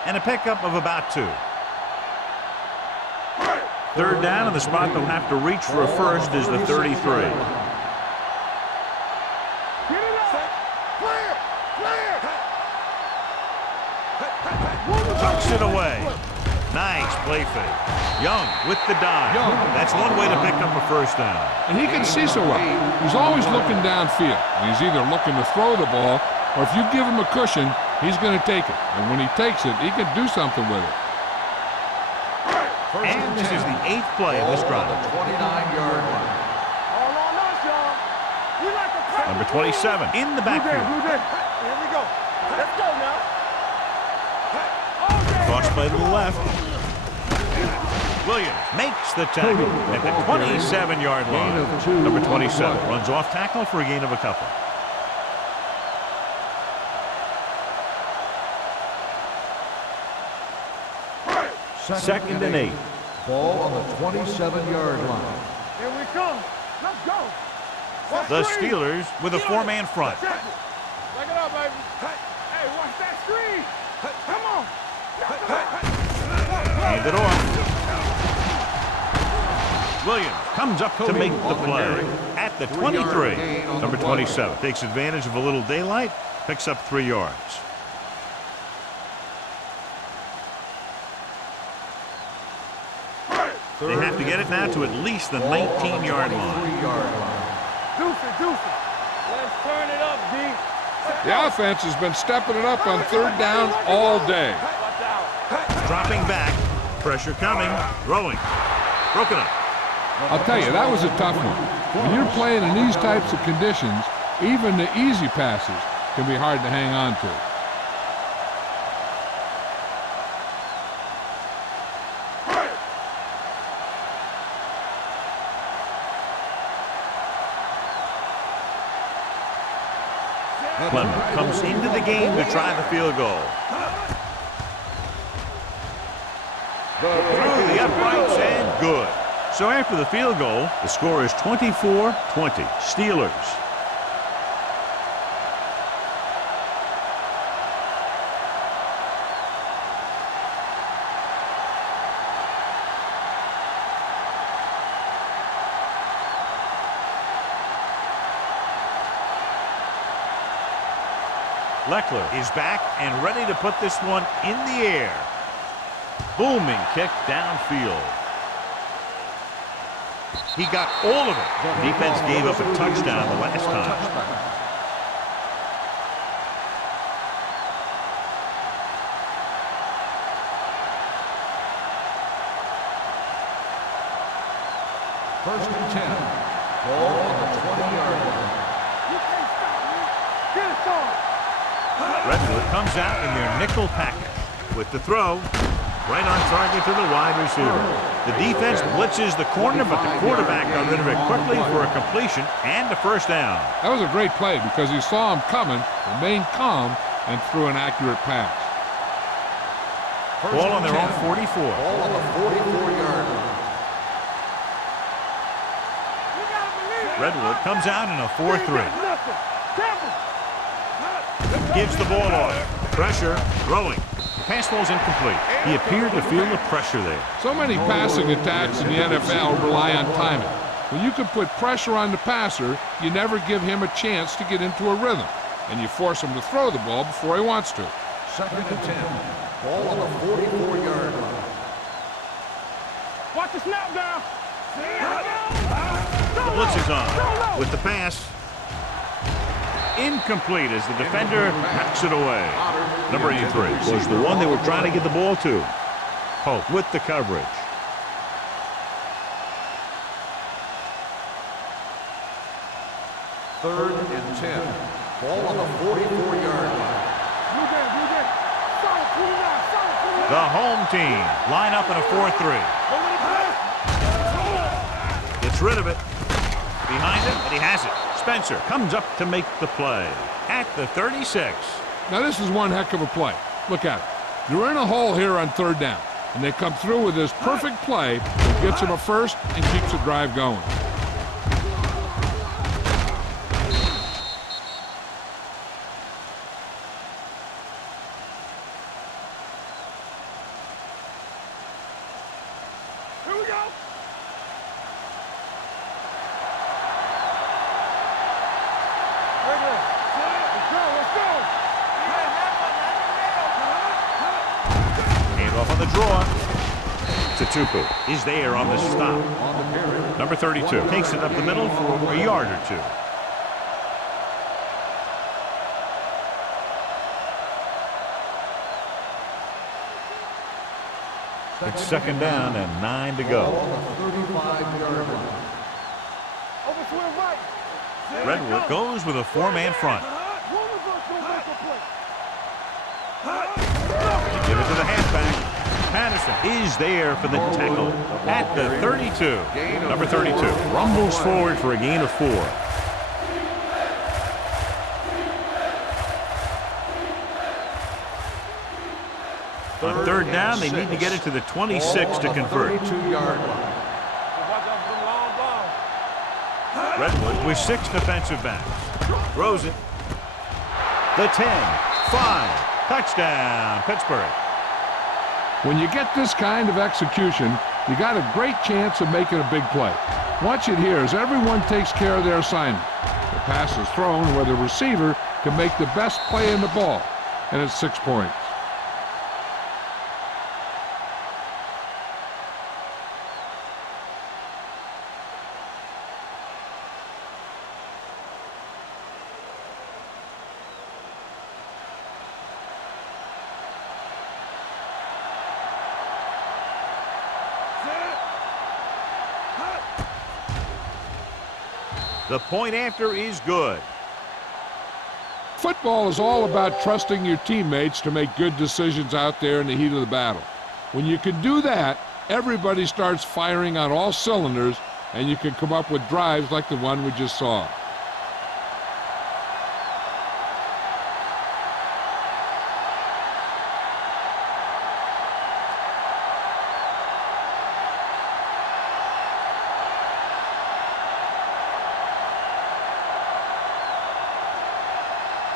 And a pickup of about 2. 3rd down, and the spot they'll have to reach for a first is the 33. tucks it away. Nice play fake. Young with the dive. That's one way to pick up a first down. And he can see so well. He's always looking downfield. He's either looking to throw the ball, or if you give him a cushion, he's going to take it. And when he takes it, he can do something with it. And this is the 8th play of this drive. 29-yard line. All on us, y'all. We like to play. Number 27 in the backfield. Here we go. Let's go now. Tossed by the left. Williams makes the tackle at the 27-yard line. Number 27 runs off tackle for a gain of a couple. Second and 8. Ball on the 27-yard line. Here we come. Let's go. The Steelers with a 4-man front. Check it out, baby. Hey, watch that screen. Come on. Hand it off. Williams comes up to make the play at the 23. Number 27 takes advantage of a little daylight, picks up 3 yards. They have to get it now to at least the 19-yard line. Deuce it. Let's turn it up, D. The offense has been stepping it up on 3rd down all day. Watch out. Dropping back, pressure coming, throwing, broken up. I'll tell you, that was a tough one. When you're playing in these types of conditions, even the easy passes can be hard to hang on to. Clemmer comes into the game to try the field goal. Through the uprights and good. So after the field goal, the score is 24-20, Steelers. Leckler is back and ready to put this one in the air. Booming kick downfield. He got all of it. Defense gave up a touchdown the last time. First and 10. Ball on the 20-yard line. You can't stop me. Get it on. Redwood comes out in their nickel package with the throw right on target to the wide receiver. The defense blitzes the corner, but the quarterback got rid of it quickly for a completion and a first down. That was a great play because he saw him coming, remained calm, and threw an accurate pass. Ball on their own 44. Ball on the 44-yard line. You gotta believe it. Redwood comes out in a 4-3. Nothing. Temple. Gives the ball off. Pressure, throwing. The pass falls incomplete. He appeared to feel the pressure there. So many passing attacks in the NFL rely on timing. When you can put pressure on the passer, you never give him a chance to get into a rhythm, and you force him to throw the ball before he wants to. Second and 10. Ball on the 44-yard line. Watch the snap down. The blitz is on with the pass. Incomplete as the defender backs it away. Number 83 was the one they were trying to get the ball to. Hope with the coverage. Third and 10. Ball on the 44-yard line. You get. Solid 29. The home team line up in a 4-3. Gets rid of it. Behind him, and he has it. Spencer comes up to make the play at the 36. Now this is one heck of a play. Look at it. You're in a hole here on 3rd down, and they come through with this perfect play that gets them a first and keeps the drive going. Here we go. Let's go. on the draw. Tatupu is there on the stop. Number 32 takes it up the middle for a yard or two. It's second down and 9 to go. Redwood goes with a four-man front. They give it to the halfback. Patterson is there for the tackle at the 32. Number 32 rumbles forward for a gain of 4. On third down, they need to get it to the 26 to convert. Redwood with 6 defensive backs. Throws it. The 10, 5, touchdown, Pittsburgh. When you get this kind of execution, you got a great chance of making a big play. Watch it here as everyone takes care of their assignment. The pass is thrown where the receiver can make the best play in the ball, and it's 6 points. The point after is good. Football is all about trusting your teammates to make good decisions out there in the heat of the battle. When you can do that, everybody starts firing on all cylinders, and you can come up with drives like the one we just saw.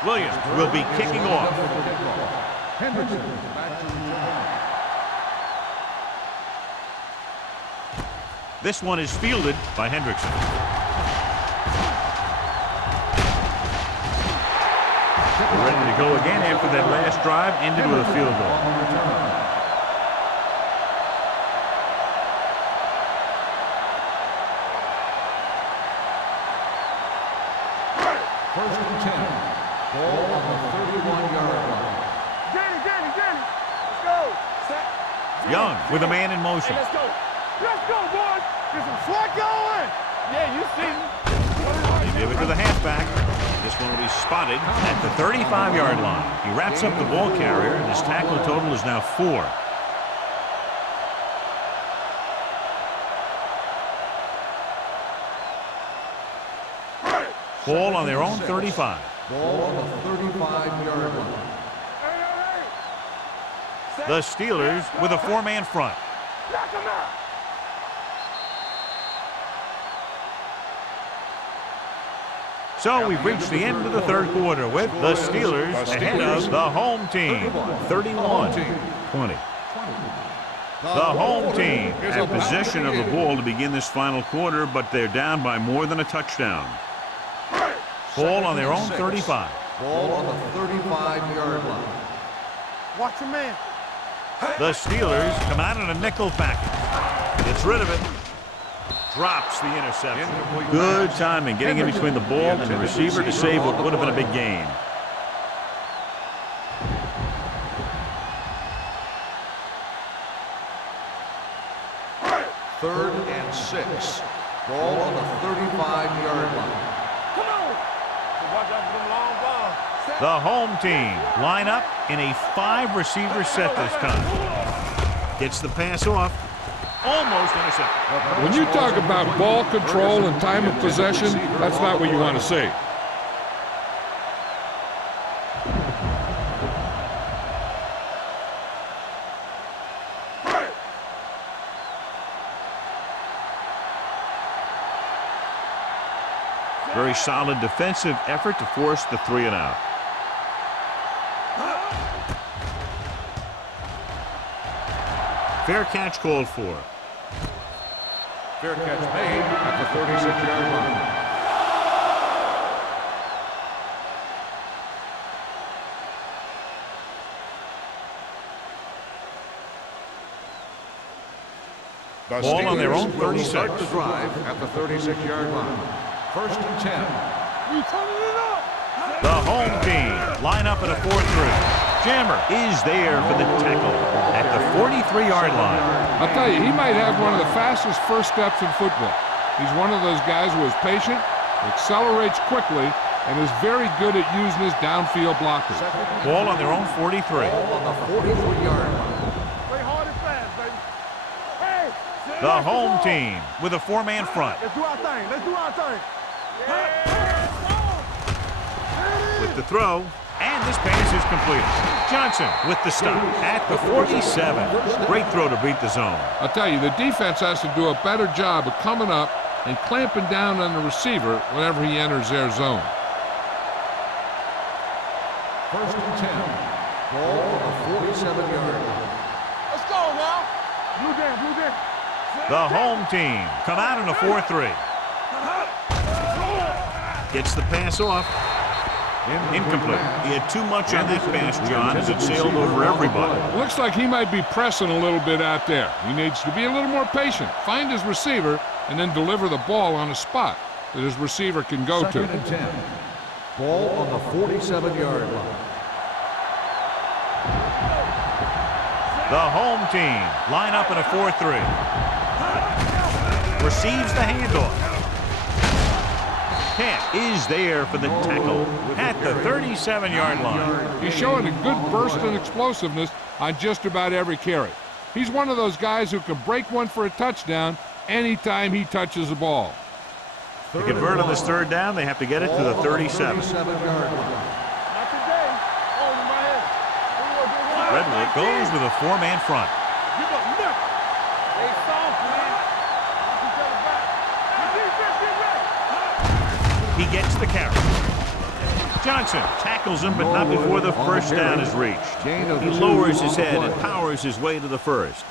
Williams will be kicking off. This one is fielded by Hendrickson. We're ready to go again after that last drive ended with a field goal. Young with a man in motion. Hey, let's go. Let's go, boys. Get some sweat going. Yeah, you see. They give it to the halfback. This one will be spotted at the 35-yard line. He wraps up the ball carrier, and his tackle total is now 4. Ball on their own 35. Ball on the 35-yard line. The Steelers with a four-man front. So we've reached the end of the third quarter with the Steelers ahead of the home team, 31-20. The home team have possession of the ball to begin this final quarter, but they're down by more than a touchdown. Ball on their own 35. Ball on the 35-yard line. Watch your man. The Steelers come out in a nickel package. Gets rid of it. Drops the interception. Good timing getting in between the ball and the receiver to save what would have been a big gain. Third and 6. Ball on the 35-yard line. Come on. Watch out for them long balls. The home team line up in a 5-receiver set this time. Gets the pass off. Almost intercepted. When you talk about ball control and time of possession, that's not what you want to see. Very solid defensive effort to force the 3-and-out. Fair catch called for. Fair catch made at the 36-yard line. Ball on their own Steelers will 36. start the drive at the 36-yard line. First and 10. The home team line up at a 4-3. Jammer is there for the tackle at the 43-yard line. I'll tell you, he might have one of the fastest first steps in football. He's one of those guys who is patient, accelerates quickly, and is very good at using his downfield blockers. Ball on their own 43. Ball on the 43-yard line. Play hard and fast, baby. Hey! The home team with a 4-man front. Let's do our thing. Let's do our thing. With the throw, and this pass is completed. Johnson with the stop at the 47. Great throw to beat the zone. I'll tell you, the defense has to do a better job of coming up and clamping down on the receiver whenever he enters their zone. First and 10. Ball on the 47-yard line. Let's go now. Blue down, blue down. The home team come out in a 4-3. Gets the pass off. Incomplete. He had too much on that pass, John, as it sailed over everybody. Looks like he might be pressing a little bit out there. He needs to be a little more patient, find his receiver, and then deliver the ball on a spot that his receiver can go Second to. and 10. Ball on the 47-yard line. The home team line up in a 4-3. Receives the handoff. Camp is there for the tackle at the 37-yard line. He's showing a good burst and explosiveness on just about every carry. He's one of those guys who can break one for a touchdown anytime he touches the ball. To convert on this third down, they have to get it to the 37. 37-yard line. Not today. Over my head. Redwood goes with a 4-man front. Give up nothing. They soft, man. Knock each other back. Your defense, get ready. He gets the carry. Johnson tackles him, but not before the first down is reached. He lowers his head and powers his way to the first.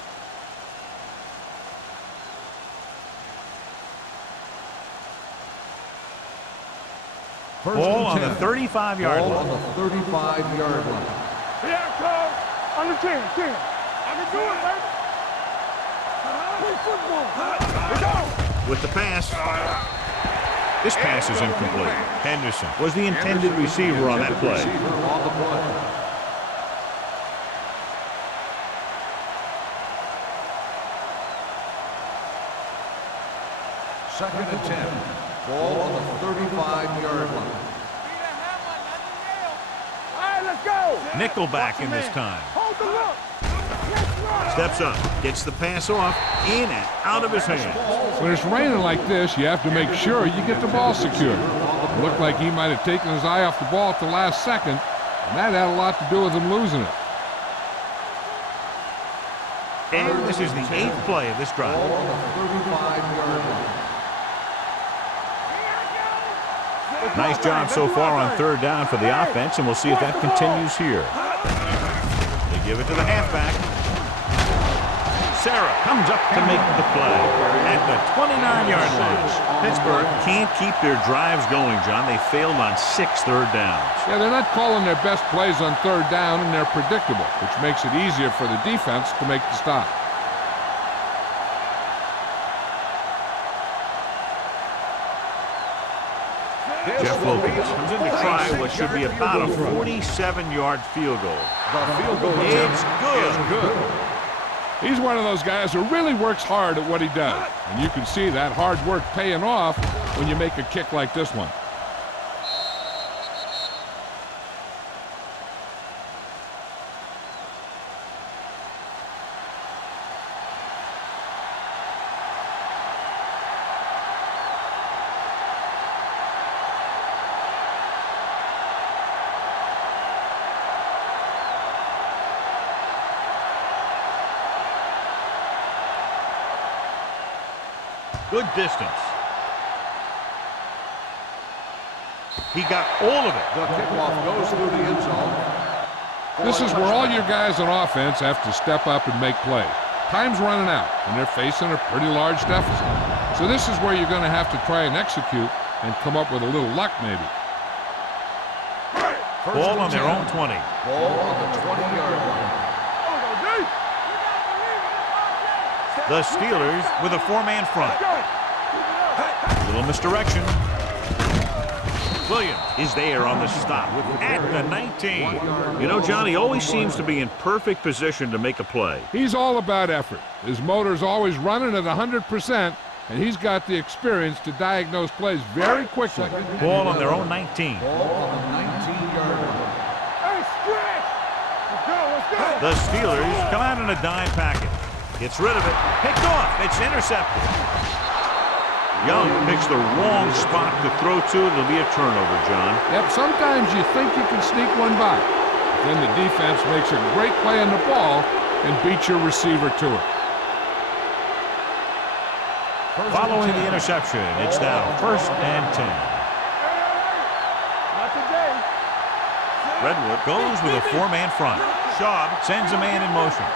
Ball on the 35-yard Ball on line. the 35-yard line. Here I come. On the 10. I can do it, baby. Play football. Let's go. With the pass. This pass is incomplete. Henderson was the intended receiver on that play. Receiver on the play. Second and 10. Ball on the 35-yard line. All right, let's go. Nickelback in this time. Hold the look. Let's run. Steps up, gets the pass off, in and out of his hands. When it's raining like this, you have to make sure you get the ball secured. It looked like he might have taken his eye off the ball at the last second, and that had a lot to do with him losing it. And this is the 8th play of this drive. Ball on the 35-yard line. Nice job so far on third down for the offense, and we'll see if that continues here. They give it to the halfback. Sarah comes up to make the play at the 29-yard line. Pittsburgh can't keep their drives going, John. They failed on 6 third downs. Yeah, they're not calling their best plays on third down, and they're predictable, which makes it easier for the defense to make the stop. Jeff Wilkins comes in to try what should be about a 47-yard field goal. The field goal It's attempt good. is good. He's one of those guys who really works hard at what he does, and you can see that hard work paying off when you make a kick like this one. Good distance. He got all of it. The kickoff goes through the end zone. This is where all your guys on offense have to step up and make plays. Time's running out, and they're facing a pretty large deficit. So this is where you're going to have to try and execute and come up with a little luck maybe. Ball on their own 20. Ball on the 20-yard line. Stay The Steelers with a four-man front. Little misdirection. Williams is there on the stop at the 19. You know, John, he always seems to be in perfect position to make a play. He's all about effort. His motor's always running at 100%, and he's got the experience to diagnose plays very quickly. Ball on their own 19. Ball on the 19-yard line. Hey, stretch! Let's go, let's go! The Steelers come out in a dime packet. Gets rid of it. Picked off. It's intercepted. Young picks the wrong spot to throw to, and it'll be a turnover, John. Yep, sometimes you think you can sneak one by. Then the defense makes a great play on the ball and beats your receiver to it. Following the interception, it's now 1st and 10. Not today. Redwood goes with a four-man front. Schaub sends a man in motion.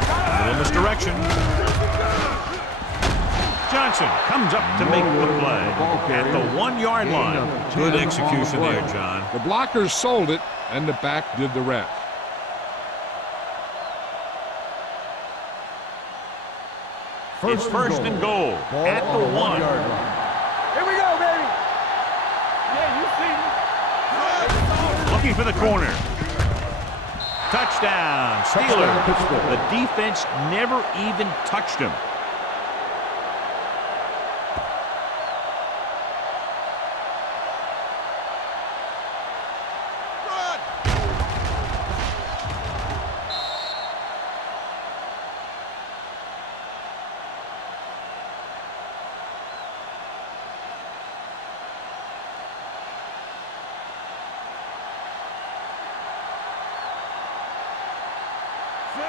A little misdirection. Johnson comes up to make the play at the 1-yard line. Good execution there, John. The blockers sold it, and the back did the rest. It's 1st and goal at the 1. Here we go, baby. Yeah, you see me. Looking for the corner. Touchdown, Steelers. The defense never even touched him.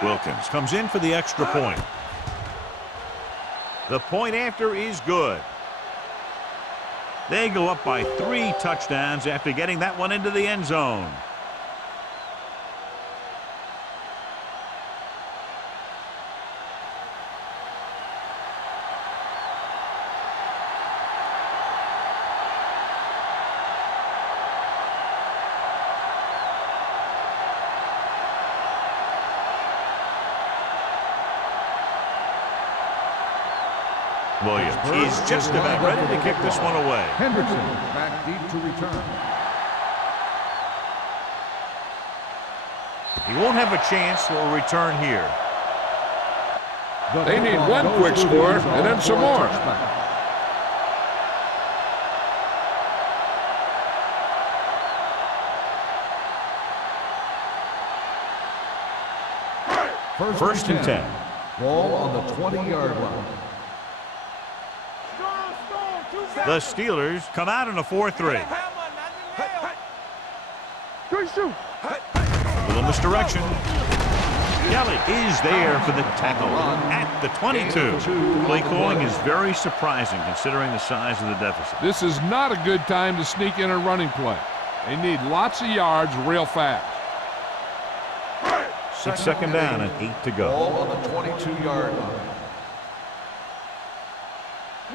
Wilkins comes in for the extra point. The point after is good. They go up by 3 touchdowns after getting that one into the end zone. Williams is just about ready to kick this one away. Henderson back deep to return. He won't have a chance for a return here. They need one quick score and then some more. First and 10. Ball on the 20-yard line. The Steelers come out in a 4-3. Little misdirection. Kelly is there for the tackle at the 22. Play calling is very surprising considering the size of the deficit. This is not a good time to sneak in a running play. They need lots of yards real fast. It's 2nd down and 8 to go. Ball on the 22-yard line.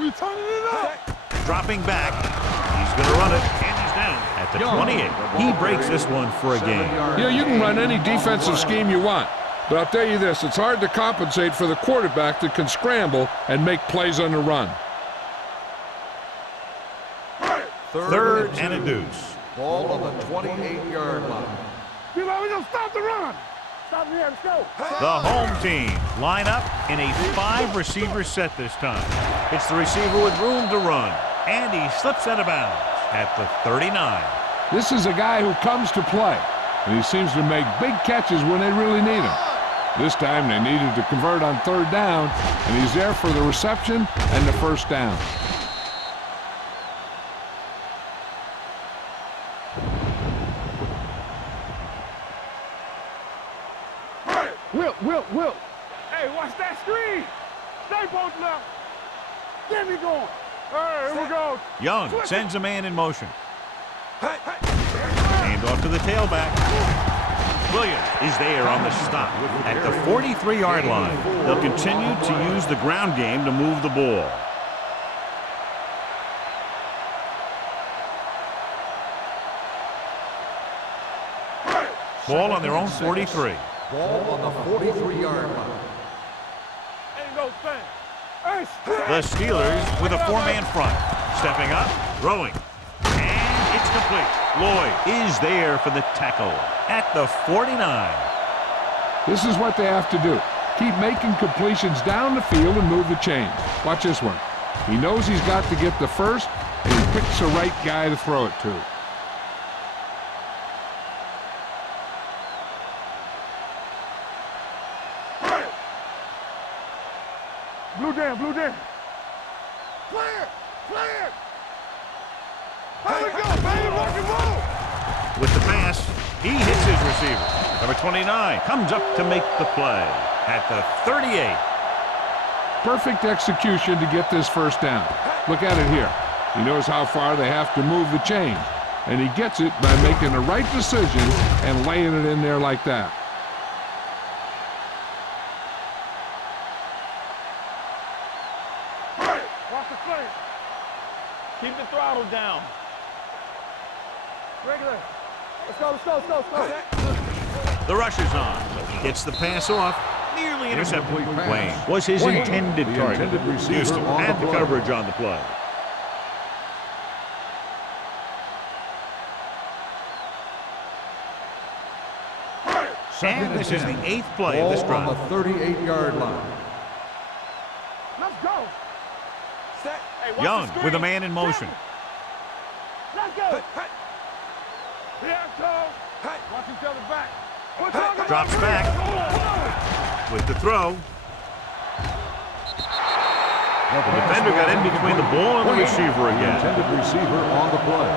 We turning it up. Dropping back. He's going to run it, and he's down at the 28. He breaks this one for a gain. You know, you can run any defensive scheme you want, but I'll tell you this, it's hard to compensate for the quarterback that can scramble and make plays on the run. 3rd and a deuce. Ball on the 28-yard line. We're going to stop the run. Stop here, let's go. The home team line up in a 5-receiver set this time. It's the receiver with room to run, and he slips out of bounds at the 39. This is a guy who comes to play, and he seems to make big catches when they really need him. This time they needed to convert on 3rd down, and he's there for the reception and the 1st down. Will. Hey, watch that screen. Stay both left. Get me going. All right, here we go. Young sends a man in motion. Hand off to the tailback. Williams is there on the stop at the 43-yard line. They'll continue to use the ground game to move the ball. Ball on their own 43. Ball on the 43-yard line. The Steelers with a four-man front. Stepping up, throwing. And it's complete. Lloyd is there for the tackle at the 49. This is what they have to do. Keep making completions down the field and move the chains. Watch this one. He knows he's got to get the first, and he picks the right guy to throw it to. Blue down, blue down. Clear, clear. How we go, baby? Rock and roll. With the pass, he hits his receiver. Number 29 comes up to make the play at the 38. Perfect execution to get this first down. Look at it here. He knows how far they have to move the chains, and he gets it by making the right decision and laying it in there like that. Watch the flank. Keep the throttle down. Regular. Let's go, let's go, let's go, let's go. The rush is on. Gets the pass off. Nearly intercepted. Wayne was his intended target. Houston had the coverage on the play. And this is the 8th play of this drive. On the 38-yard line. Let's go. Set. Hey, watch Young the screen. with a man in motion. Let's go. Here I come. Watch each other back. We're talking about Drops three. back with the throw. The defender got in between the ball and the receiver The again. intended receiver on the play.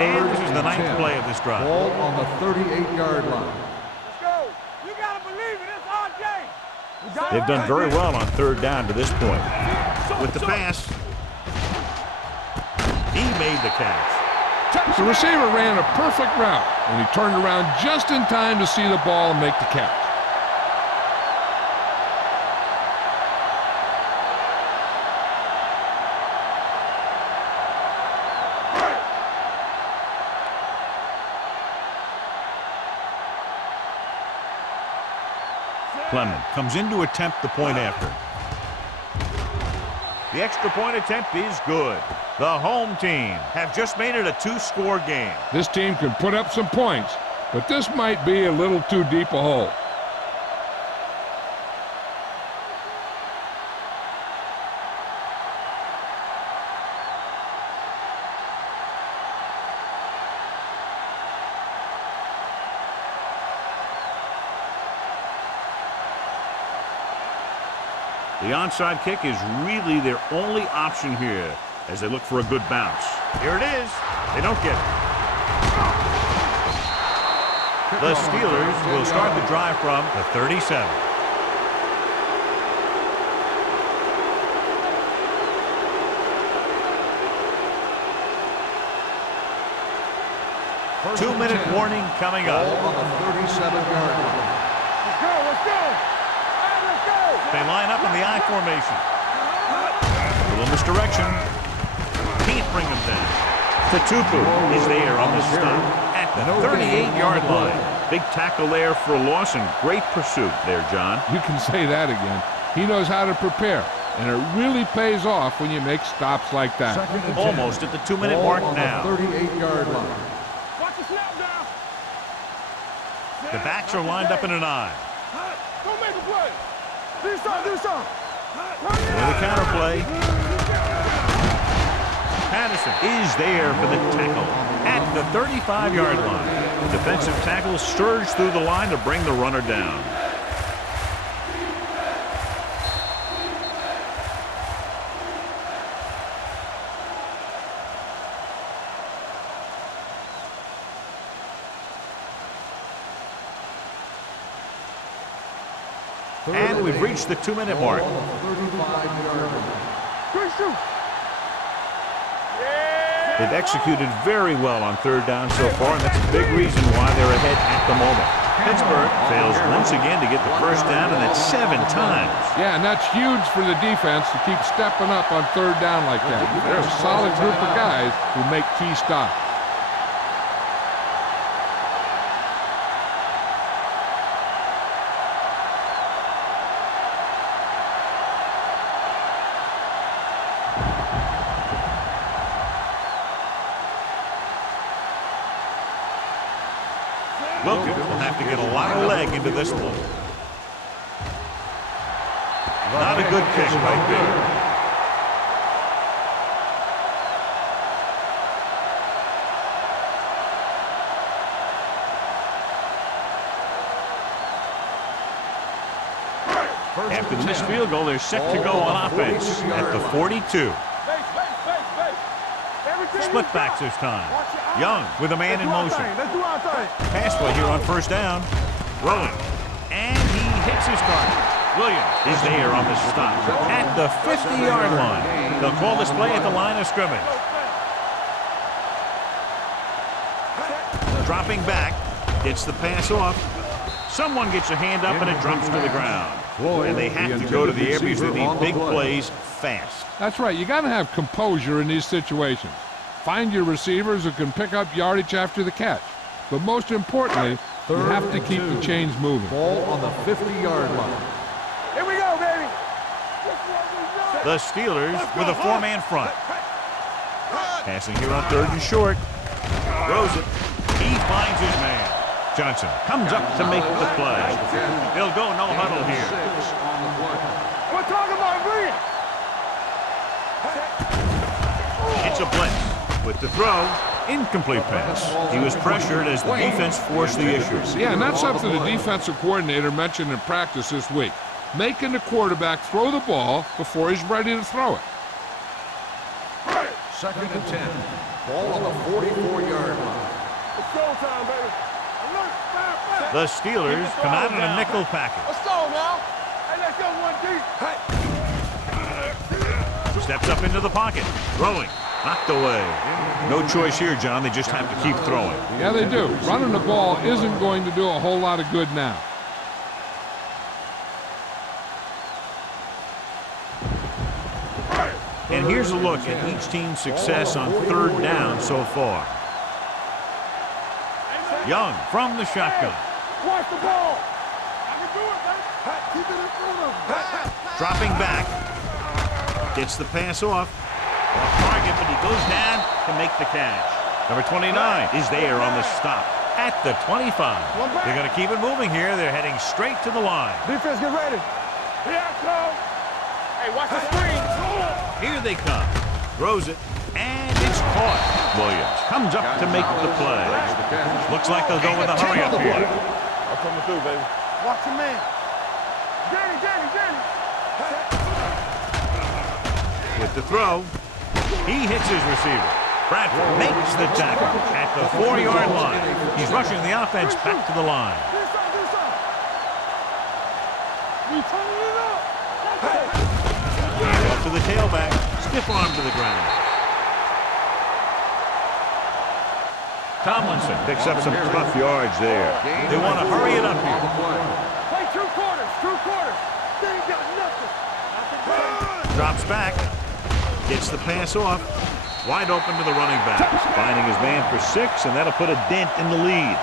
And this is the 9th play of this drive. Ball on the 38-yard line. Let's go. You gotta believe it. It's our game. They've done very well on 3rd down to this point. With the pass, he made the catch. The receiver ran a perfect route, and he turned around just in time to see the ball and make the catch. Clement comes in to attempt the point after. The extra point attempt is good. The home team have just made it a 2-score game. This team can put up some points, but this might be a little too deep a hole. The onside kick is really their only option here as they look for a good bounce. Here it is. They don't get it. The Steelers will start the drive from the 37. Two-minute warning coming Ball up. on the 37-yard line. Let's go, let's go. Hey, let's go. They line up in the I formation. A little misdirection. Can't bring them down. Tatupu is there on the stop at the 38-yard line. Big tackle there for a loss and great pursuit there, John. You can say that again. He knows how to prepare, and it really pays off when you make stops like that. Second and 10. Almost at the 2-minute Ball mark on now. the 38-yard line. Watch the snap down. The backs are lined up in an I. Don't make a play. Do something, do something. With a counter play. Patterson is there for the tackle at the 35-yard line. The defensive tackle surged through the line to bring the runner down. And we've reached the 2-minute mark. On the 35-yard line. Good shoot. They've executed very well on 3rd down so far, and that's a big reason why they're ahead at the moment. Pittsburgh fails once again to get the first down, and that's 7 times. Yeah, and that's huge for the defense to keep stepping up on 3rd down like that. They're a solid group of guys who make key stops. Wilkins will have to get a lot of leg into this one. Not a good kick right there. After the missed field goal, they're set to go on offense at the 42. Split backs this time. Young with a man in motion. Pass play here on first down. Rolling. And he hits his target. Williams is there on the stop at the 50-yard line. They'll call this play at the line of scrimmage. Dropping back. Gets the pass off. Someone gets a hand up and it drops to the ground. And they have to go to the air because they need big plays fast. That's right. You got to have composure in these situations. Find your receivers who can pick up yardage after the catch. But most importantly, you have to keep the chains moving. Ball on the 50-yard line. Here we go, baby. The Steelers with a four-man front. Passing here on third and short. Throws it. He finds his man. Johnson comes up to make the play. He'll go no huddle here. We're talking about green. It's a blitz. With the throw, incomplete pass. He was pressured as the defense forced the issue. Yeah, and that's something the defensive coordinator mentioned in practice this week. Making the quarterback throw the ball before he's ready to throw it. Second and 10. Ball on the 44-yard line. It's showtime, baby. The Steelers come out in a nickel package. Let's go now. Hey, let's go 1D. Steps up into the pocket. Throwing. Knocked away. No choice here, John. They just have to keep throwing. Yeah, they do. Running the ball isn't going to do a whole lot of good now. And here's a look at each team's success on third down so far. Young from the shotgun. Watch the ball. I can do it, baby. Keep it in front of him. Dropping back. Gets the pass off. Off target, but he goes down to make the catch. Number 29 is there on the stop at the 25. They're going to keep it moving here. They're heading straight to the line. Defense, get ready. Here I come. Hey, watch the screen. Here they come. Throws it, and it's caught. Williams comes up to make the play. Looks like they'll go with a hurry up here. I'm coming through, baby. Watch your man. Danny. With the throw, he hits his receiver. Bradford makes the tackle at the 4-yard line. He's rushing the offense back to the line. And off to the tailback. Stiff arm to the ground. Tomlinson picks up some tough yards there. They want to hurry it up here. Play 2 quarters. They ain't got nothing. Drops back. Gets the pass off. Wide open to the running back. Finding his man for 6, and that'll put a dent in the lead.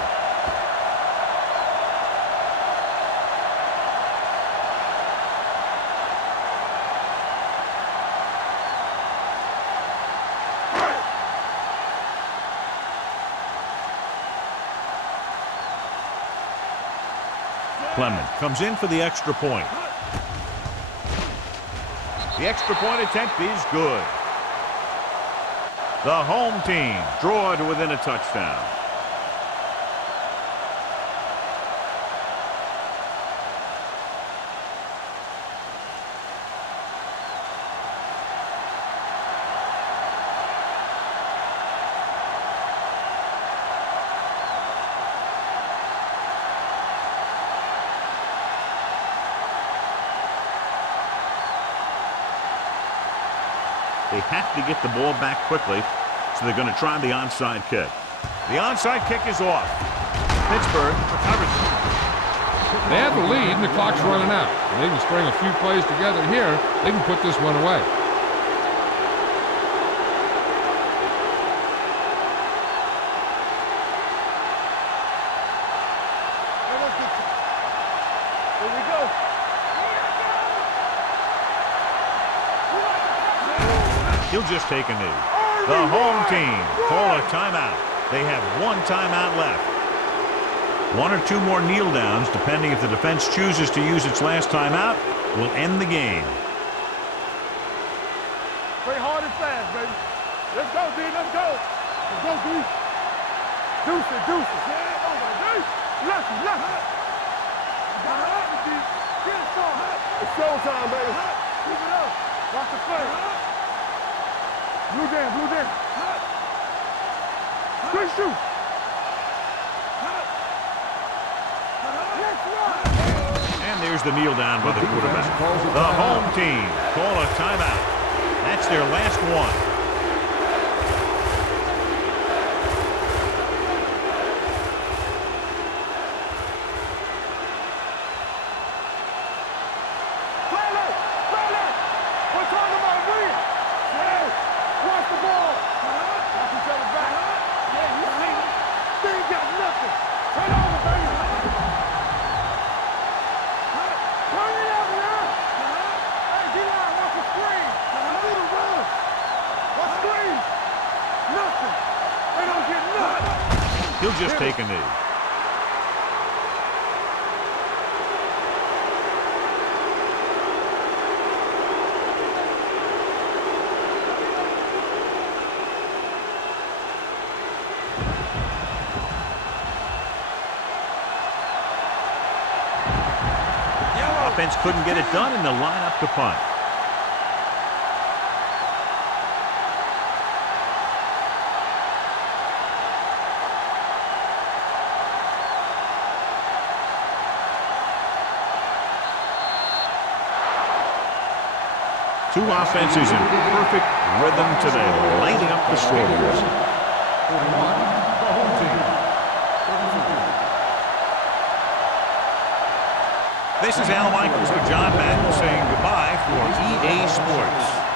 Clement comes in for the extra point. The extra point attempt is good. The home team draw to within a touchdown. They have to get the ball back quickly, so they're going to try the onside kick. The onside kick is off. Pittsburgh recovers it. They have the lead, and the clock's running out. If they can string a few plays together here, they can put this one away. Here we go. He'll just take a knee. The home team call a timeout. They have 1 timeout left. One or two more kneel downs, depending if the defense chooses to use its last timeout, will end the game. Play hard and fast, baby. Let's go, D. Let's go. Let's go, D. Deuces, deuces. Yeah, over, D. Lucky, lucky. Got it up, D. Get it strong. It's showtime, baby. Keep it up. Watch the play. Blue down, blue down. Good shoot. And there's the kneel down by the quarterback. The home team call a timeout. That's their last one. He'll just take a knee. Offense couldn't get it done in the lineup to punt. Two offenses in perfect rhythm today, lighting up the scoreboard. This is Al Michaels with John Madden saying goodbye for EA Sports.